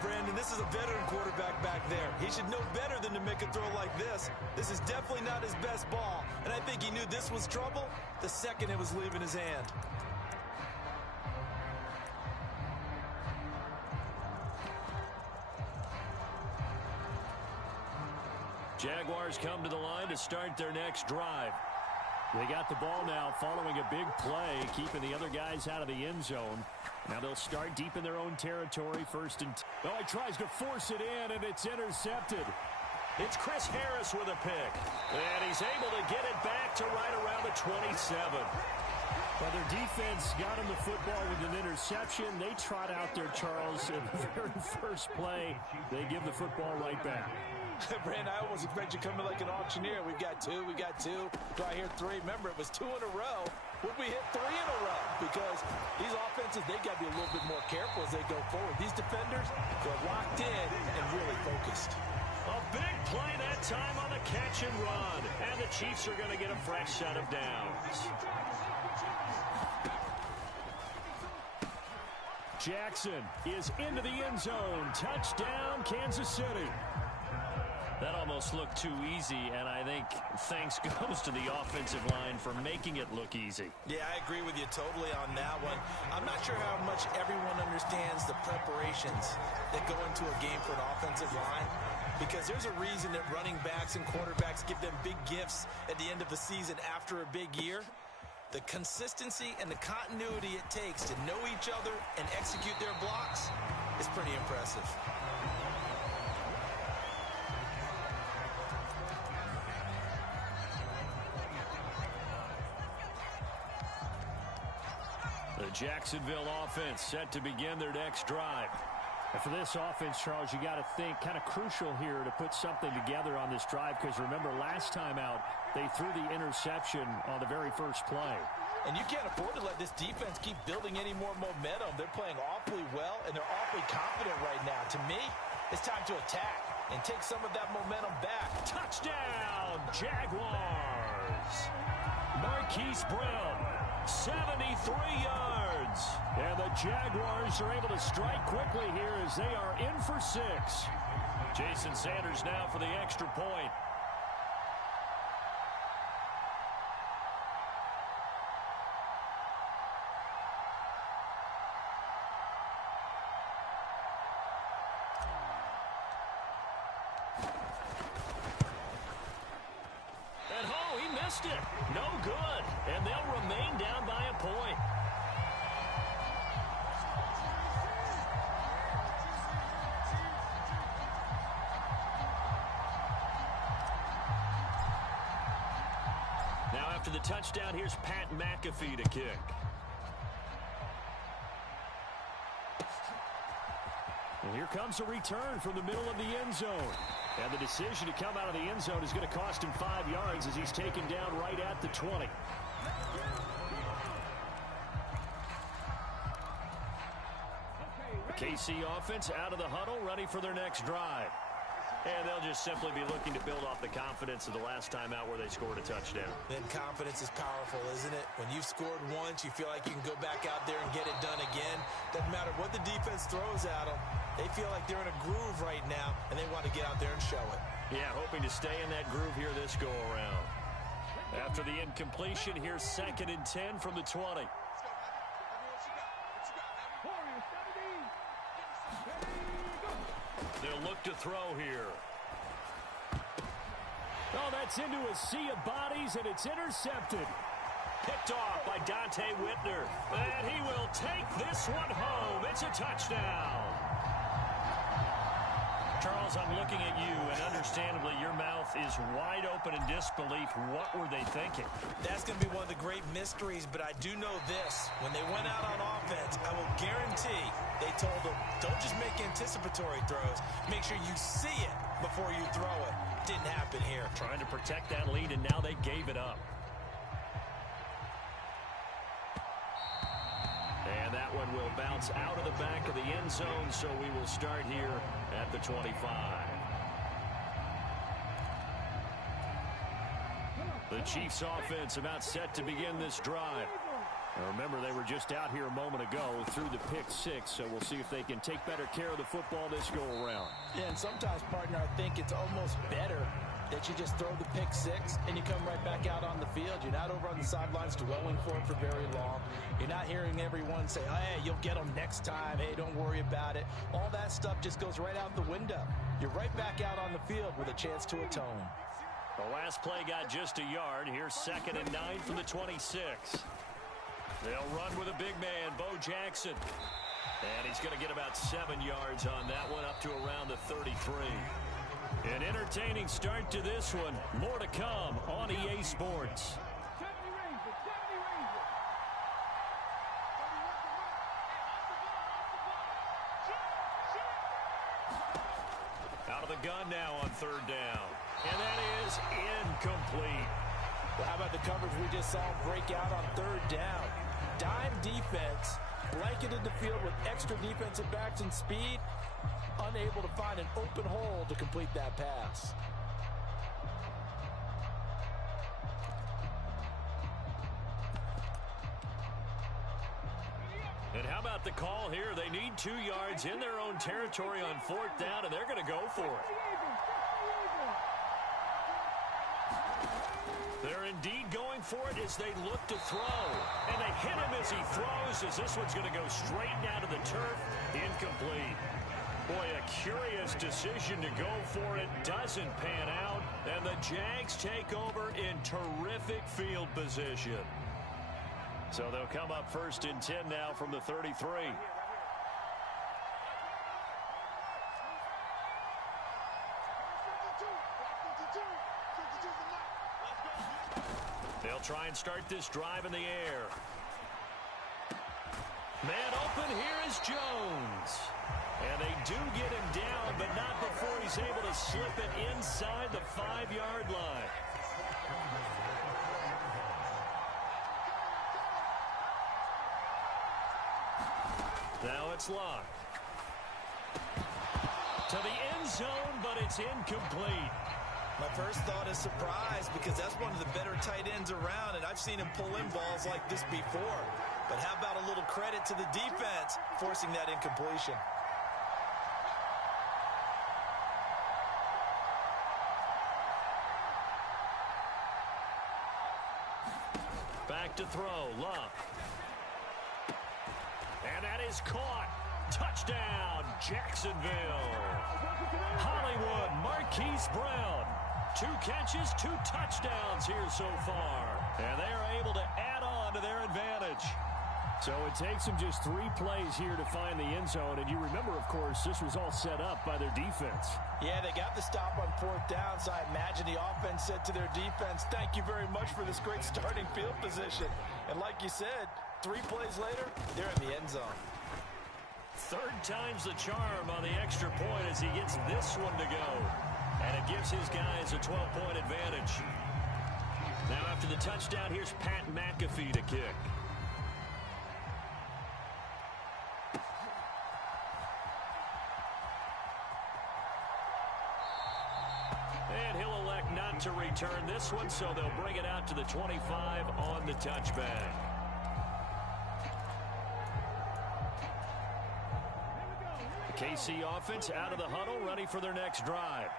Brandon, this is a veteran quarterback back there. He should know better than to make a throw like this. This is definitely not his best ball, and I think he knew this was trouble the second it was leaving his hand. Jaguars come to the line to start their next drive. They got the ball now following a big play, keeping the other guys out of the end zone. Now they'll start deep in their own territory, 1st and 10. Oh, he tries to force it in, and it's intercepted. It's Chris Harris with a pick. And he's able to get it back to right around the 27. Well, their defense got him the football with an interception. They trot out there, Charles, in the very first play. They give the football right back. Brandon, I almost expect you coming like an auctioneer. We've got two. Do I hear three? Remember, it was 2 in a row. Would we hit 3 in a row? Because these offenses, they got to be a little bit more careful as they go forward. These defenders, they're locked in and really focused. A big play that time on the catch and run. And the Chiefs are going to get a fresh set of downs. Jackson is into the end zone. Touchdown, Kansas City. That almost looked too easy, and I think thanks goes to the offensive line for making it look easy. Yeah, I agree with you totally on that one. I'm not sure how much everyone understands the preparations that go into a game for an offensive line, because there's a reason that running backs and quarterbacks give them big gifts at the end of the season after a big year. The consistency and the continuity it takes to know each other and execute their blocks is pretty impressive. The Jacksonville offense set to begin their next drive. And for this offense, Charles, you got to think kind of crucial here to put something together on this drive, because remember last time out they threw the interception on the very first play. And you can't afford to let this defense keep building any more momentum. They're playing awfully well, and they're awfully confident right now. To me, it's time to attack and take some of that momentum back. Touchdown, Jaguars! Marquise Brown, 73 yards. And the Jaguars are able to strike quickly here as they are in for 6. Jason Sanders now for the extra point. It. No good. And they'll remain down by a point. Now after the touchdown, here's Pat McAfee to kick. And here comes a return from the middle of the end zone. And the decision to come out of the end zone is going to cost him 5 yards as he's taken down right at the 20. The KC offense out of the huddle, ready for their next drive. And they'll just simply be looking to build off the confidence of the last time out where they scored a touchdown. Then confidence is powerful, isn't it? When you've scored once, you feel like you can go back out there and get it done again. Doesn't matter what the defense throws at them. They feel like they're in a groove right now, and they want to get out there and show it. Yeah, hoping to stay in that groove here this go-around. After the incompletion, here's 2nd and 10 from the 20. They'll look to throw here. Oh, that's into a sea of bodies, and it's intercepted. Picked off by Dante Whitner. And he will take this one home. It's a touchdown. Charles, I'm looking at you, and understandably, your mouth is wide open in disbelief. What were they thinking? That's going to be one of the great mysteries, but I do know this. When they went out on offense, I will guarantee they told them, don't just make anticipatory throws. Make sure you see it before you throw it. Didn't happen here. Trying to protect that lead, and now they gave it up. And that one will bounce out of the back of the end zone, so we will start here at the 25. The Chiefs offense about set to begin this drive. Now remember, they were just out here a moment ago through the pick 6, so we'll see if they can take better care of the football this go-around. Yeah, and sometimes, partner, I think it's almost better that you just throw the pick 6 and you come right back out on the field. You're not over on the sidelines dwelling for it for very long. You're not hearing everyone say, oh, hey, you'll get them next time. Hey, don't worry about it. All that stuff just goes right out the window. You're right back out on the field with a chance to atone. The last play got just a yard. Here's 2nd and 9 from the 26. They'll run with a big man, Bo Jackson. And he's going to get about 7 yards on that one, up to around the 33. An entertaining start to this one. More to come on EA Sports. Out of the gun now on third down. And that is incomplete. Well, how about the coverage we just saw break out on third down? Dime defense, blanketed the field with extra defensive backs and speed, unable to find an open hole to complete that pass. And how about the call here? They need 2 yards in their own territory on fourth down, and they're going to go for it. They're indeed going for it as they look to throw. And they hit him as he throws, as this one's going to go straight down to the turf. Incomplete. Boy, a curious decision to go for it. Doesn't pan out. And the Jags take over in terrific field position. So they'll come up first and 10 now from the 33. They'll try and start this drive in the air. Man open, here is Jones. And they do get him down, but not before he's able to slip it inside the 5-yard line. Now it's Luck. To the end zone, but it's incomplete. My first thought is surprise, because that's one of the better tight ends around, and I've seen him pull in balls like this before. But how about a little credit to the defense forcing that incompletion? Back to throw, Luck. And that is caught. Touchdown, Jacksonville. Hollywood, Marquise Brown. 2 catches, 2 touchdowns here so far. And they are able to add on to their advantage. So it takes them just 3 plays here to find the end zone. And you remember, of course, this was all set up by their defense. Yeah, they got the stop on fourth down, so I imagine the offense said to their defense, thank you very much for this great starting field position. And like you said, 3 plays later, they're in the end zone. Third time's the charm on the extra point as he gets this one to go. And it gives his guys a 12-point advantage. Now after the touchdown, here's Pat McAfee to kick. And he'll elect not to return this one, so they'll bring it out to the 25 on the touchback. KC offense out of the huddle, ready for their next drive.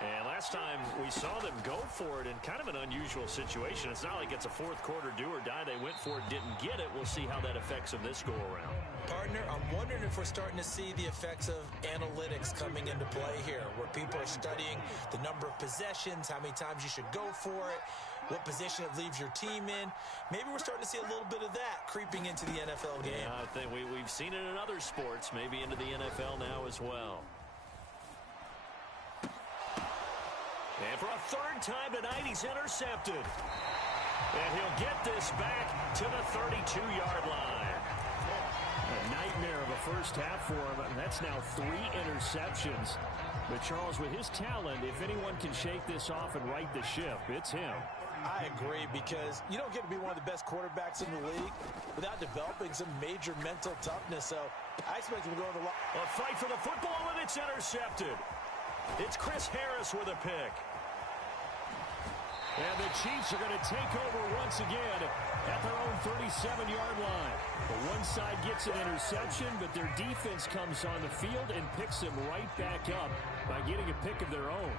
And last time we saw them go for it in kind of an unusual situation. It's not like it's a fourth quarter do or die. They went for it, didn't get it. We'll see how that affects them this go around. Partner, I'm wondering if we're starting to see the effects of analytics coming into play here, where people are studying the number of possessions, how many times you should go for it, what position it leaves your team in. Maybe we're starting to see a little bit of that creeping into the NFL game. Yeah, I think we've seen it in other sports, maybe into the NFL now as well. And for a third time tonight, he's intercepted. And he'll get this back to the 32-yard line. A nightmare of a first half for him, and that's now 3 interceptions. But Charles, with his talent, if anyone can shake this off and right the ship, it's him. I agree, because you don't get to be one of the best quarterbacks in the league without developing some major mental toughness. So I expect him to go to the line. A fight for the football, and it's intercepted. It's Chris Harris with a pick. And the Chiefs are going to take over once again at their own 37-yard line. The one side gets an interception, but their defense comes on the field and picks them right back up by getting a pick of their own.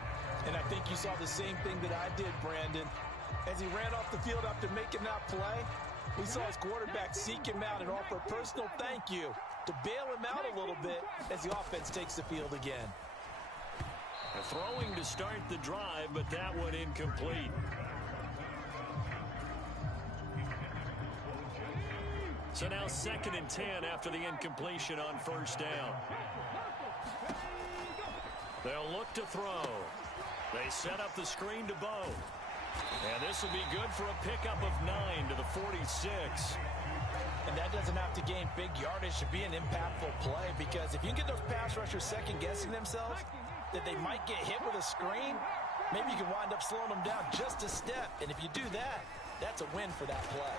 And I think you saw the same thing that I did, Brandon. As he ran off the field after making that play, we saw his quarterback seek him out and offer a personal thank you to bail him out a little bit as the offense takes the field again. Throwing to start the drive, but that one incomplete. So now 2nd and 10 after the incompletion on first down. They'll look to throw. They set up the screen to Bo. And this will be good for a pickup of 9 to the 46. And that doesn't have to gain big yardage to be an impactful play, because if you can get those pass rushers second-guessing themselves, that they might get hit with a screen, maybe you can wind up slowing them down just a step. And if you do that, that's a win for that play.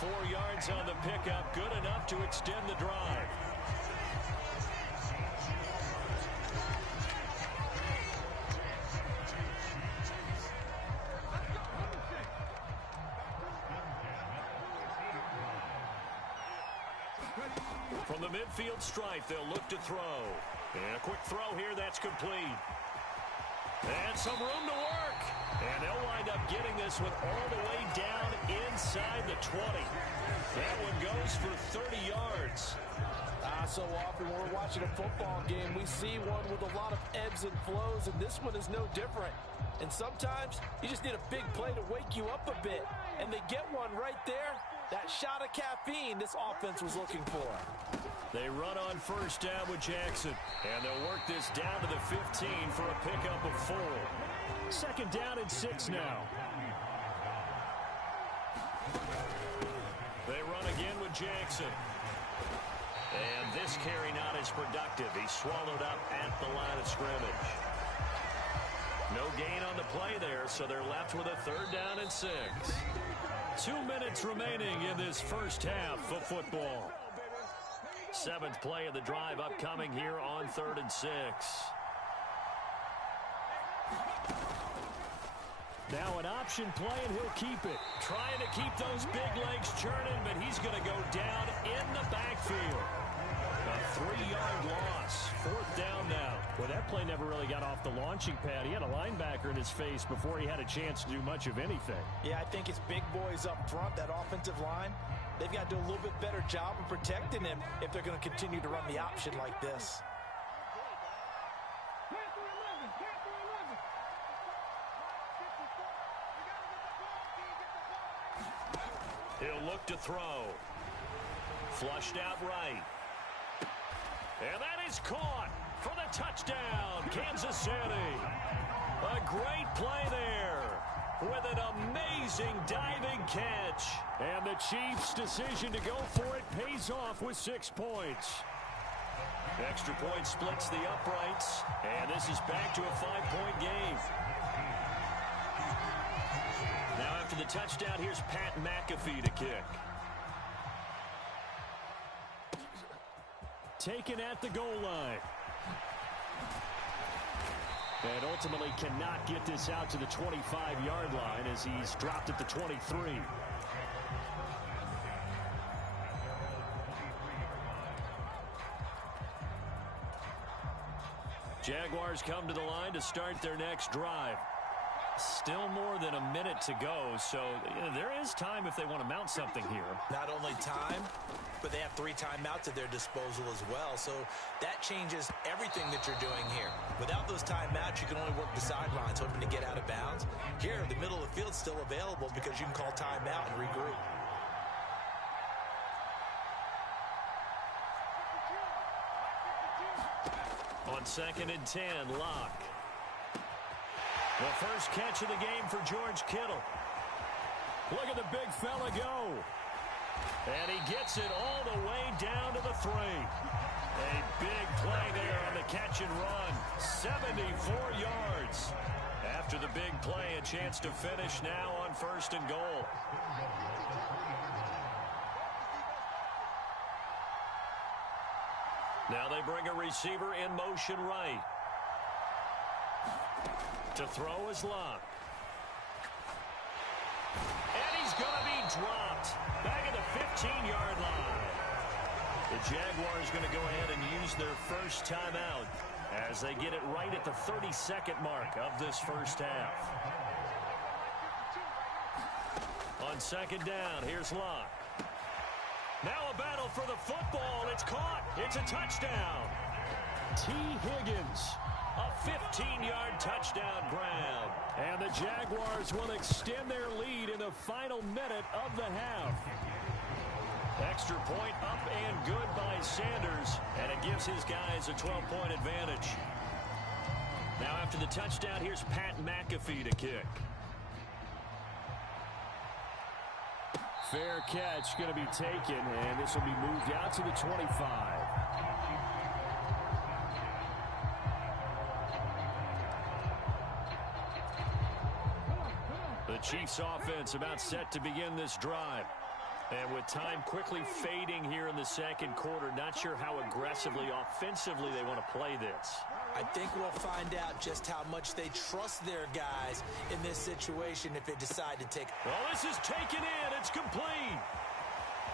4 yards on the pickup, good enough to extend the drive. From the midfield stripe, they'll look to throw. And a quick throw here, that's complete. And some room to work. And they'll wind up getting this one all the way down inside the 20. That one goes for 30 yards. So often when we're watching a football game, we see one with a lot of ebbs and flows, and this one is no different. And sometimes you just need a big play to wake you up a bit. And they get one right there. That shot of caffeine this offense was looking for. They run on first down with Jackson. And they'll work this down to the 15 for a pickup of 4. Second down and 6 now. They run again with Jackson. And this carry not as productive. He's swallowed up at the line of scrimmage. No gain on the play there, so they're left with a third down and 6. 2 minutes remaining in this first half of football. 7th play of the drive upcoming here on 3rd and 6. Now an option play, and he'll keep it. Trying to keep those big legs churning, but he's going to go down in the backfield. A 3-yard loss. 4th down now. Well, that play never really got off the launching pad. He had a linebacker in his face before he had a chance to do much of anything. Yeah, I think it's big boys up front, that offensive line. They've got to do a little bit better job of protecting him if they're going to continue to run the option like this. He'll look to throw. Flushed out right. And that is caught for the touchdown, Kansas City. A great play there with an amazing diving catch. And the Chiefs' decision to go for it pays off with 6 points. Extra point splits the uprights, and this is back to a 5-point game. Now after the touchdown, here's Pat McAfee to kick. Taken at the goal line. And ultimately cannot get this out to the 25-yard line as he's dropped at the 23. Jaguars come to the line to start their next drive. Still more than a minute to go, so there is time if they want to mount something here. Not only time, but they have 3 timeouts at their disposal as well, so that changes everything that you're doing here. Without those timeouts, you can only work the sidelines, hoping to get out of bounds. Here, the middle of the field's still available because you can call timeout and regroup. On 2nd and 10, Locke. The first catch of the game for George Kittle. Look at the big fella go. And he gets it all the way down to the 3. A big play there on the catch and run. 74 yards. After the big play, a chance to finish now on 1st and goal. Now they bring a receiver in motion right. To throw is Locke. And he's going to be dropped. Back at the 15-yard line. The Jaguars going to go ahead and use their first timeout as they get it right at the 32nd mark of this first half. On 2nd down, here's Locke. Now a battle for the football. It's caught. It's a touchdown. T. Higgins. A 15-yard touchdown grab. And the Jaguars will extend their lead in the final minute of the half. Extra point up and good by Sanders. And it gives his guys a 12-point advantage. after the touchdown, here's Pat McAfee to kick. Fair catch going to be taken, and this will be moved out to the 25. The Chiefs offense about set to begin this drive. And with time quickly fading here in the second quarter, not sure how aggressively, offensively they want to play this. I think we'll find out just how much they trust their guys in this situation if they decide to take. Well, this is taken in. It's complete.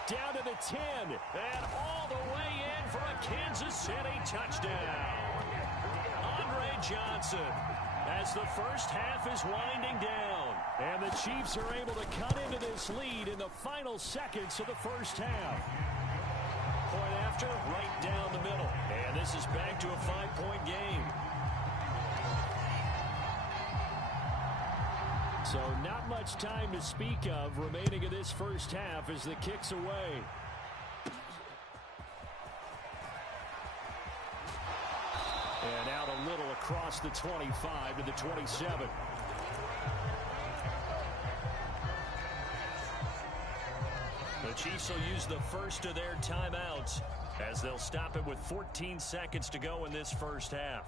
Down to the 10. And all the way in for a Kansas City touchdown. Andre Johnson, as the first half is winding down. And the Chiefs are able to cut into this lead in the final seconds of the first half. Point after, right down the middle. And this is back to a 5-point game. So not much time to speak of remaining in this first half as the kick's away. And out a little across the 25 to the 27. The Chiefs will use the first of their timeouts as they'll stop it with 14 seconds to go in this first half.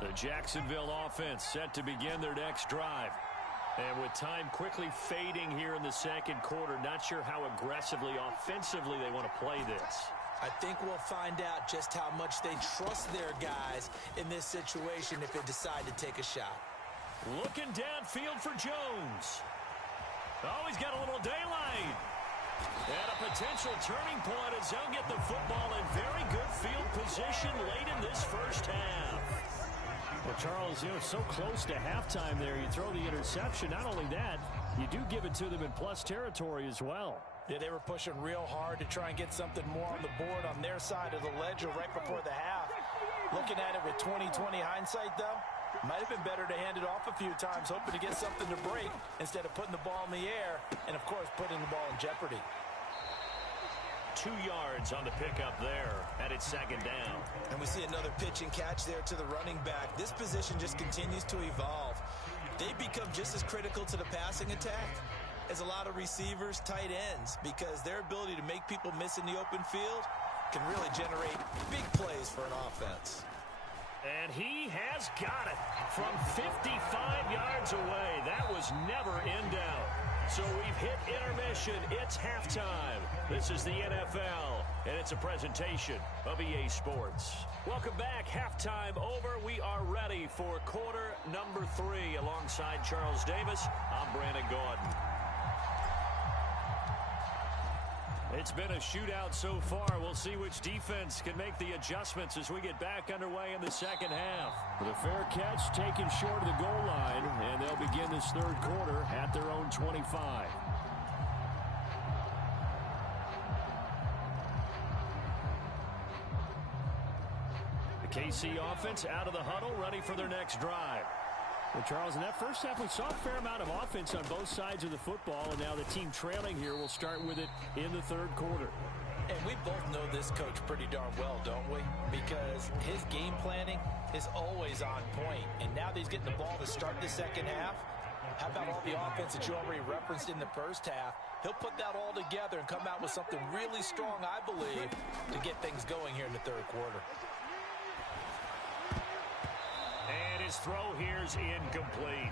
The Jacksonville offense set to begin their next drive. And with time quickly fading here in the second quarter, not sure how aggressively, offensively they want to play this. I think we'll find out just how much they trust their guys in this situation if they decide to take a shot. Looking downfield for Jones. Oh, he's got a little daylight. And a potential turning point as they'll get the football in very good field position late in this first half. Well, Charles, so close to halftime there. You throw the interception. Not only that, you do give it to them in plus territory as well. Yeah, they were pushing real hard to try and get something more on the board on their side of the ledger right before the half. Looking at it with 20/20 hindsight, though, might have been better to hand it off a few times, hoping to get something to break instead of putting the ball in the air and, of course, putting the ball in jeopardy. 2 yards on the pickup there, and it's second down. And we see another pitch and catch there to the running back. This position just continues to evolve. They become just as critical to the passing attack as a lot of receivers, tight ends, because their ability to make people miss in the open field can really generate big plays for an offense. And he has got it from 55 yards away. That was never in doubt. So we've hit intermission. It's halftime. This is the NFL, and it's a presentation of EA Sports. Welcome back. Halftime over. We are ready for quarter number 3. Alongside Charles Davis, I'm Brandon Gordon. It's been a shootout so far. We'll see which defense can make the adjustments as we get back underway in the second half. The fair catch taken short of the goal line, and they'll begin this third quarter at their own 25. The KC offense out of the huddle, ready for their next drive. Well, Charles, in that first half, we saw a fair amount of offense on both sides of the football, and now the team trailing here will start with it in the third quarter. And we both know this coach pretty darn well, don't we? Because his game planning is always on point. And now that he's getting the ball to start the second half, how about all the offense that you already referenced in the first half? He'll put that all together and come out with something really strong, I believe, to get things going here in the third quarter. And his throw here's incomplete.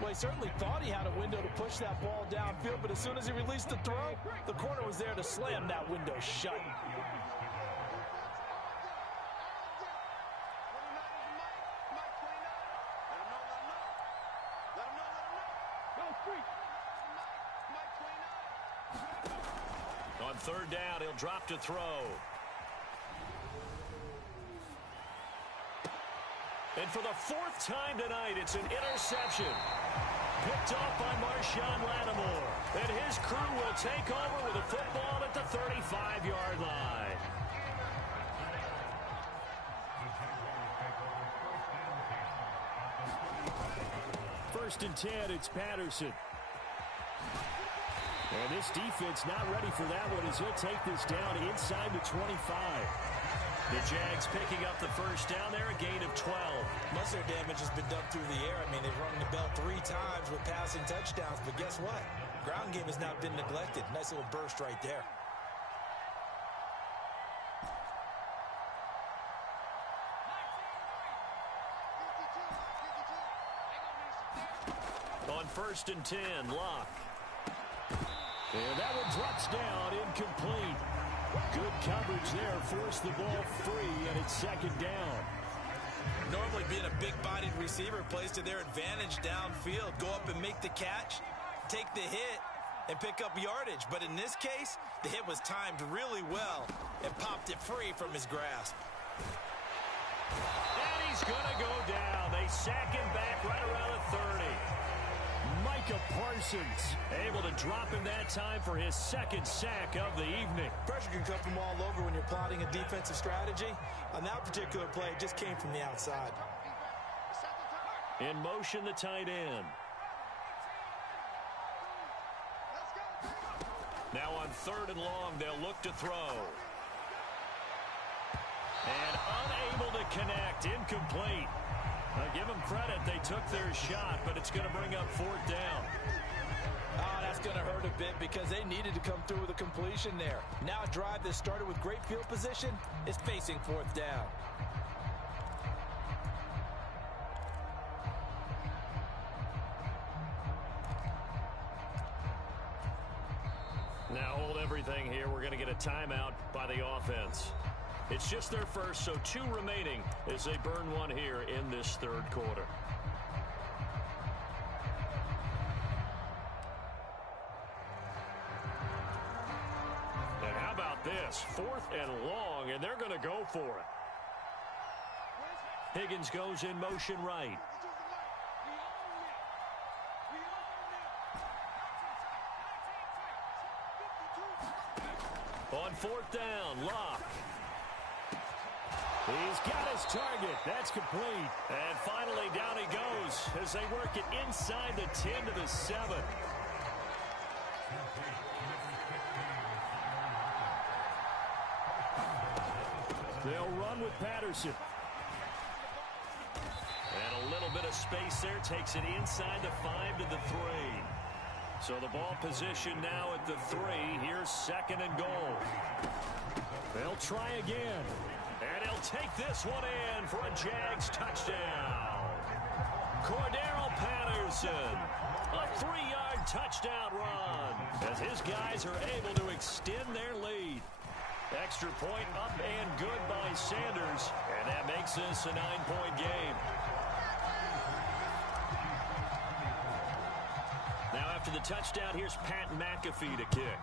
Well, he certainly thought he had a window to push that ball downfield, but as soon as he released the throw, the corner was there to slam that window shut. On third down, he'll drop to throw. And for the fourth time tonight, it's an interception. Picked off by Marshawn Lattimore. And his crew will take over with a football at the 35-yard line. first and 10, it's Patterson. And this defense not ready for that one as he'll take this down inside the 25. The Jags picking up the first down there, a gain of 12. Most of their damage has been done through the air. I mean, they've rung the bell 3 times with passing touchdowns, but guess what? Ground game has not been neglected. Nice little burst right there. On first and 10, Locke. And that one drops down, incomplete. Good coverage there, forced the ball free, and it's second down. Normally being a big-bodied receiver plays to their advantage downfield. Go up and make the catch, take the hit, and pick up yardage. But in this case, the hit was timed really well and popped it free from his grasp. And he's going to go down. They sack him back right around the 30. Micah Parsons able to drop him that time for his second sack of the evening. Pressure can come from all over when you're plotting a defensive strategy. On that particular play, it just came from the outside. In motion, the tight end. Now on third and long, they'll look to throw. And unable to connect, incomplete. Give them credit, they took their shot, but it's going to bring up fourth down. Oh, that's going to hurt a bit because they needed to come through with a completion there. Now a drive that started with great field position is facing fourth down. Now hold everything here. We're going to get a timeout by the offense. It's just their first, so 2 remaining as they burn one here in this third quarter. And how about this? 4th and long, and they're going to go for it. Higgins goes in motion right. On 4th down, Locke. He's got his target. That's complete. And finally, down he goes as they work it inside the 10 to the 7. They'll run with Patterson. And a little bit of space there takes it inside the 5 to the 3. So the ball position now at the 3. Here's second and goal. They'll try again. And he'll take this one in for a Jags touchdown. Cordero Patterson, a 3-yard touchdown run as his guys are able to extend their lead. Extra point up and good by Sanders, and that makes this a 9-point game. Now after the touchdown, here's Pat McAfee to kick.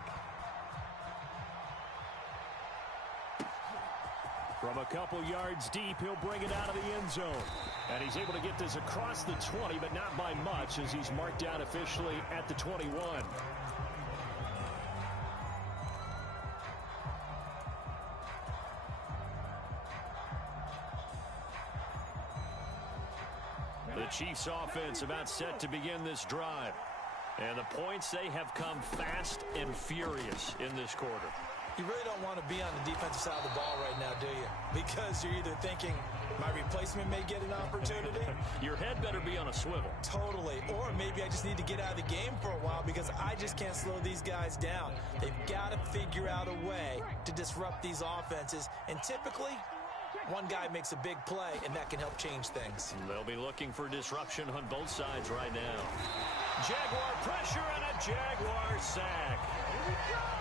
From a couple yards deep, he'll bring it out of the end zone. And he's able to get this across the 20, but not by much as he's marked down officially at the 21. The Chiefs offense about set to begin this drive. And the points, they have come fast and furious in this quarter. You really don't want to be on the defensive side of the ball right now, do you? Because you're either thinking, my replacement may get an opportunity. Your head better be on a swivel. Totally. Or maybe I just need to get out of the game for a while because I just can't slow these guys down. They've got to figure out a way to disrupt these offenses. And typically, one guy makes a big play, and that can help change things. They'll be looking for disruption on both sides right now. Jaguar pressure and a Jaguar sack.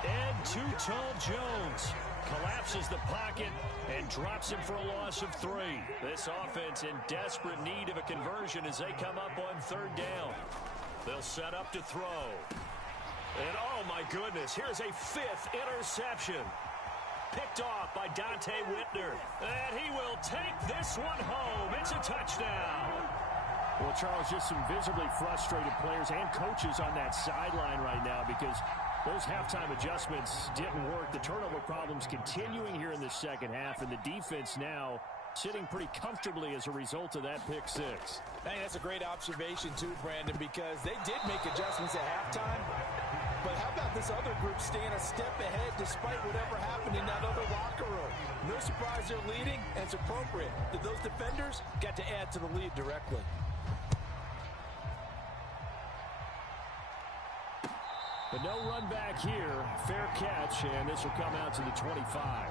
Ed Too-Tall Jones collapses the pocket and drops him for a loss of 3. This offense in desperate need of a conversion as they come up on third down. They'll set up to throw. And oh my goodness, here's a 5th interception. Picked off by Dante Whitner. And he will take this one home. It's a touchdown. Well, Charles, just some visibly frustrated players and coaches on that sideline right now because those halftime adjustments didn't work. The turnover problems continuing here in the second half, and the defense now sitting pretty comfortably as a result of that pick six. I think that's a great observation too, Brandon, because they did make adjustments at halftime. But how about this other group staying a step ahead despite whatever happened in that other locker room? No surprise they're leading, and it's appropriate that those defenders got to add to the lead directly. But no run back here. Fair catch, and this will come out to the 25.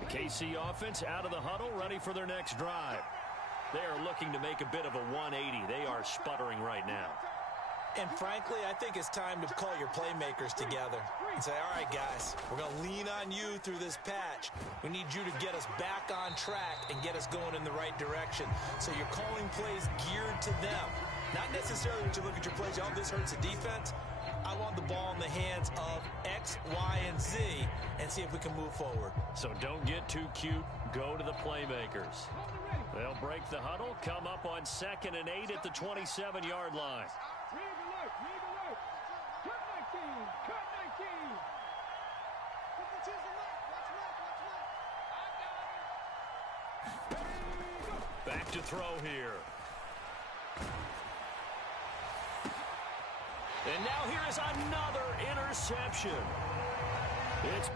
The KC offense out of the huddle, ready for their next drive. They are looking to make a bit of a 180. They are sputtering right now. And frankly, I think it's time to call your playmakers together and say, all right, guys, we're going to lean on you through this patch. We need you to get us back on track and get us going in the right direction. So you're calling plays geared to them. Not necessarily that you look at your plays, oh, this hurts the defense. I want the ball in the hands of X, Y, and Z and see if we can move forward. So don't get too cute. Go to the playmakers. They'll break the huddle, come up on 2nd and 8 at the 27-yard line. Back to throw here. And now here is another interception. It's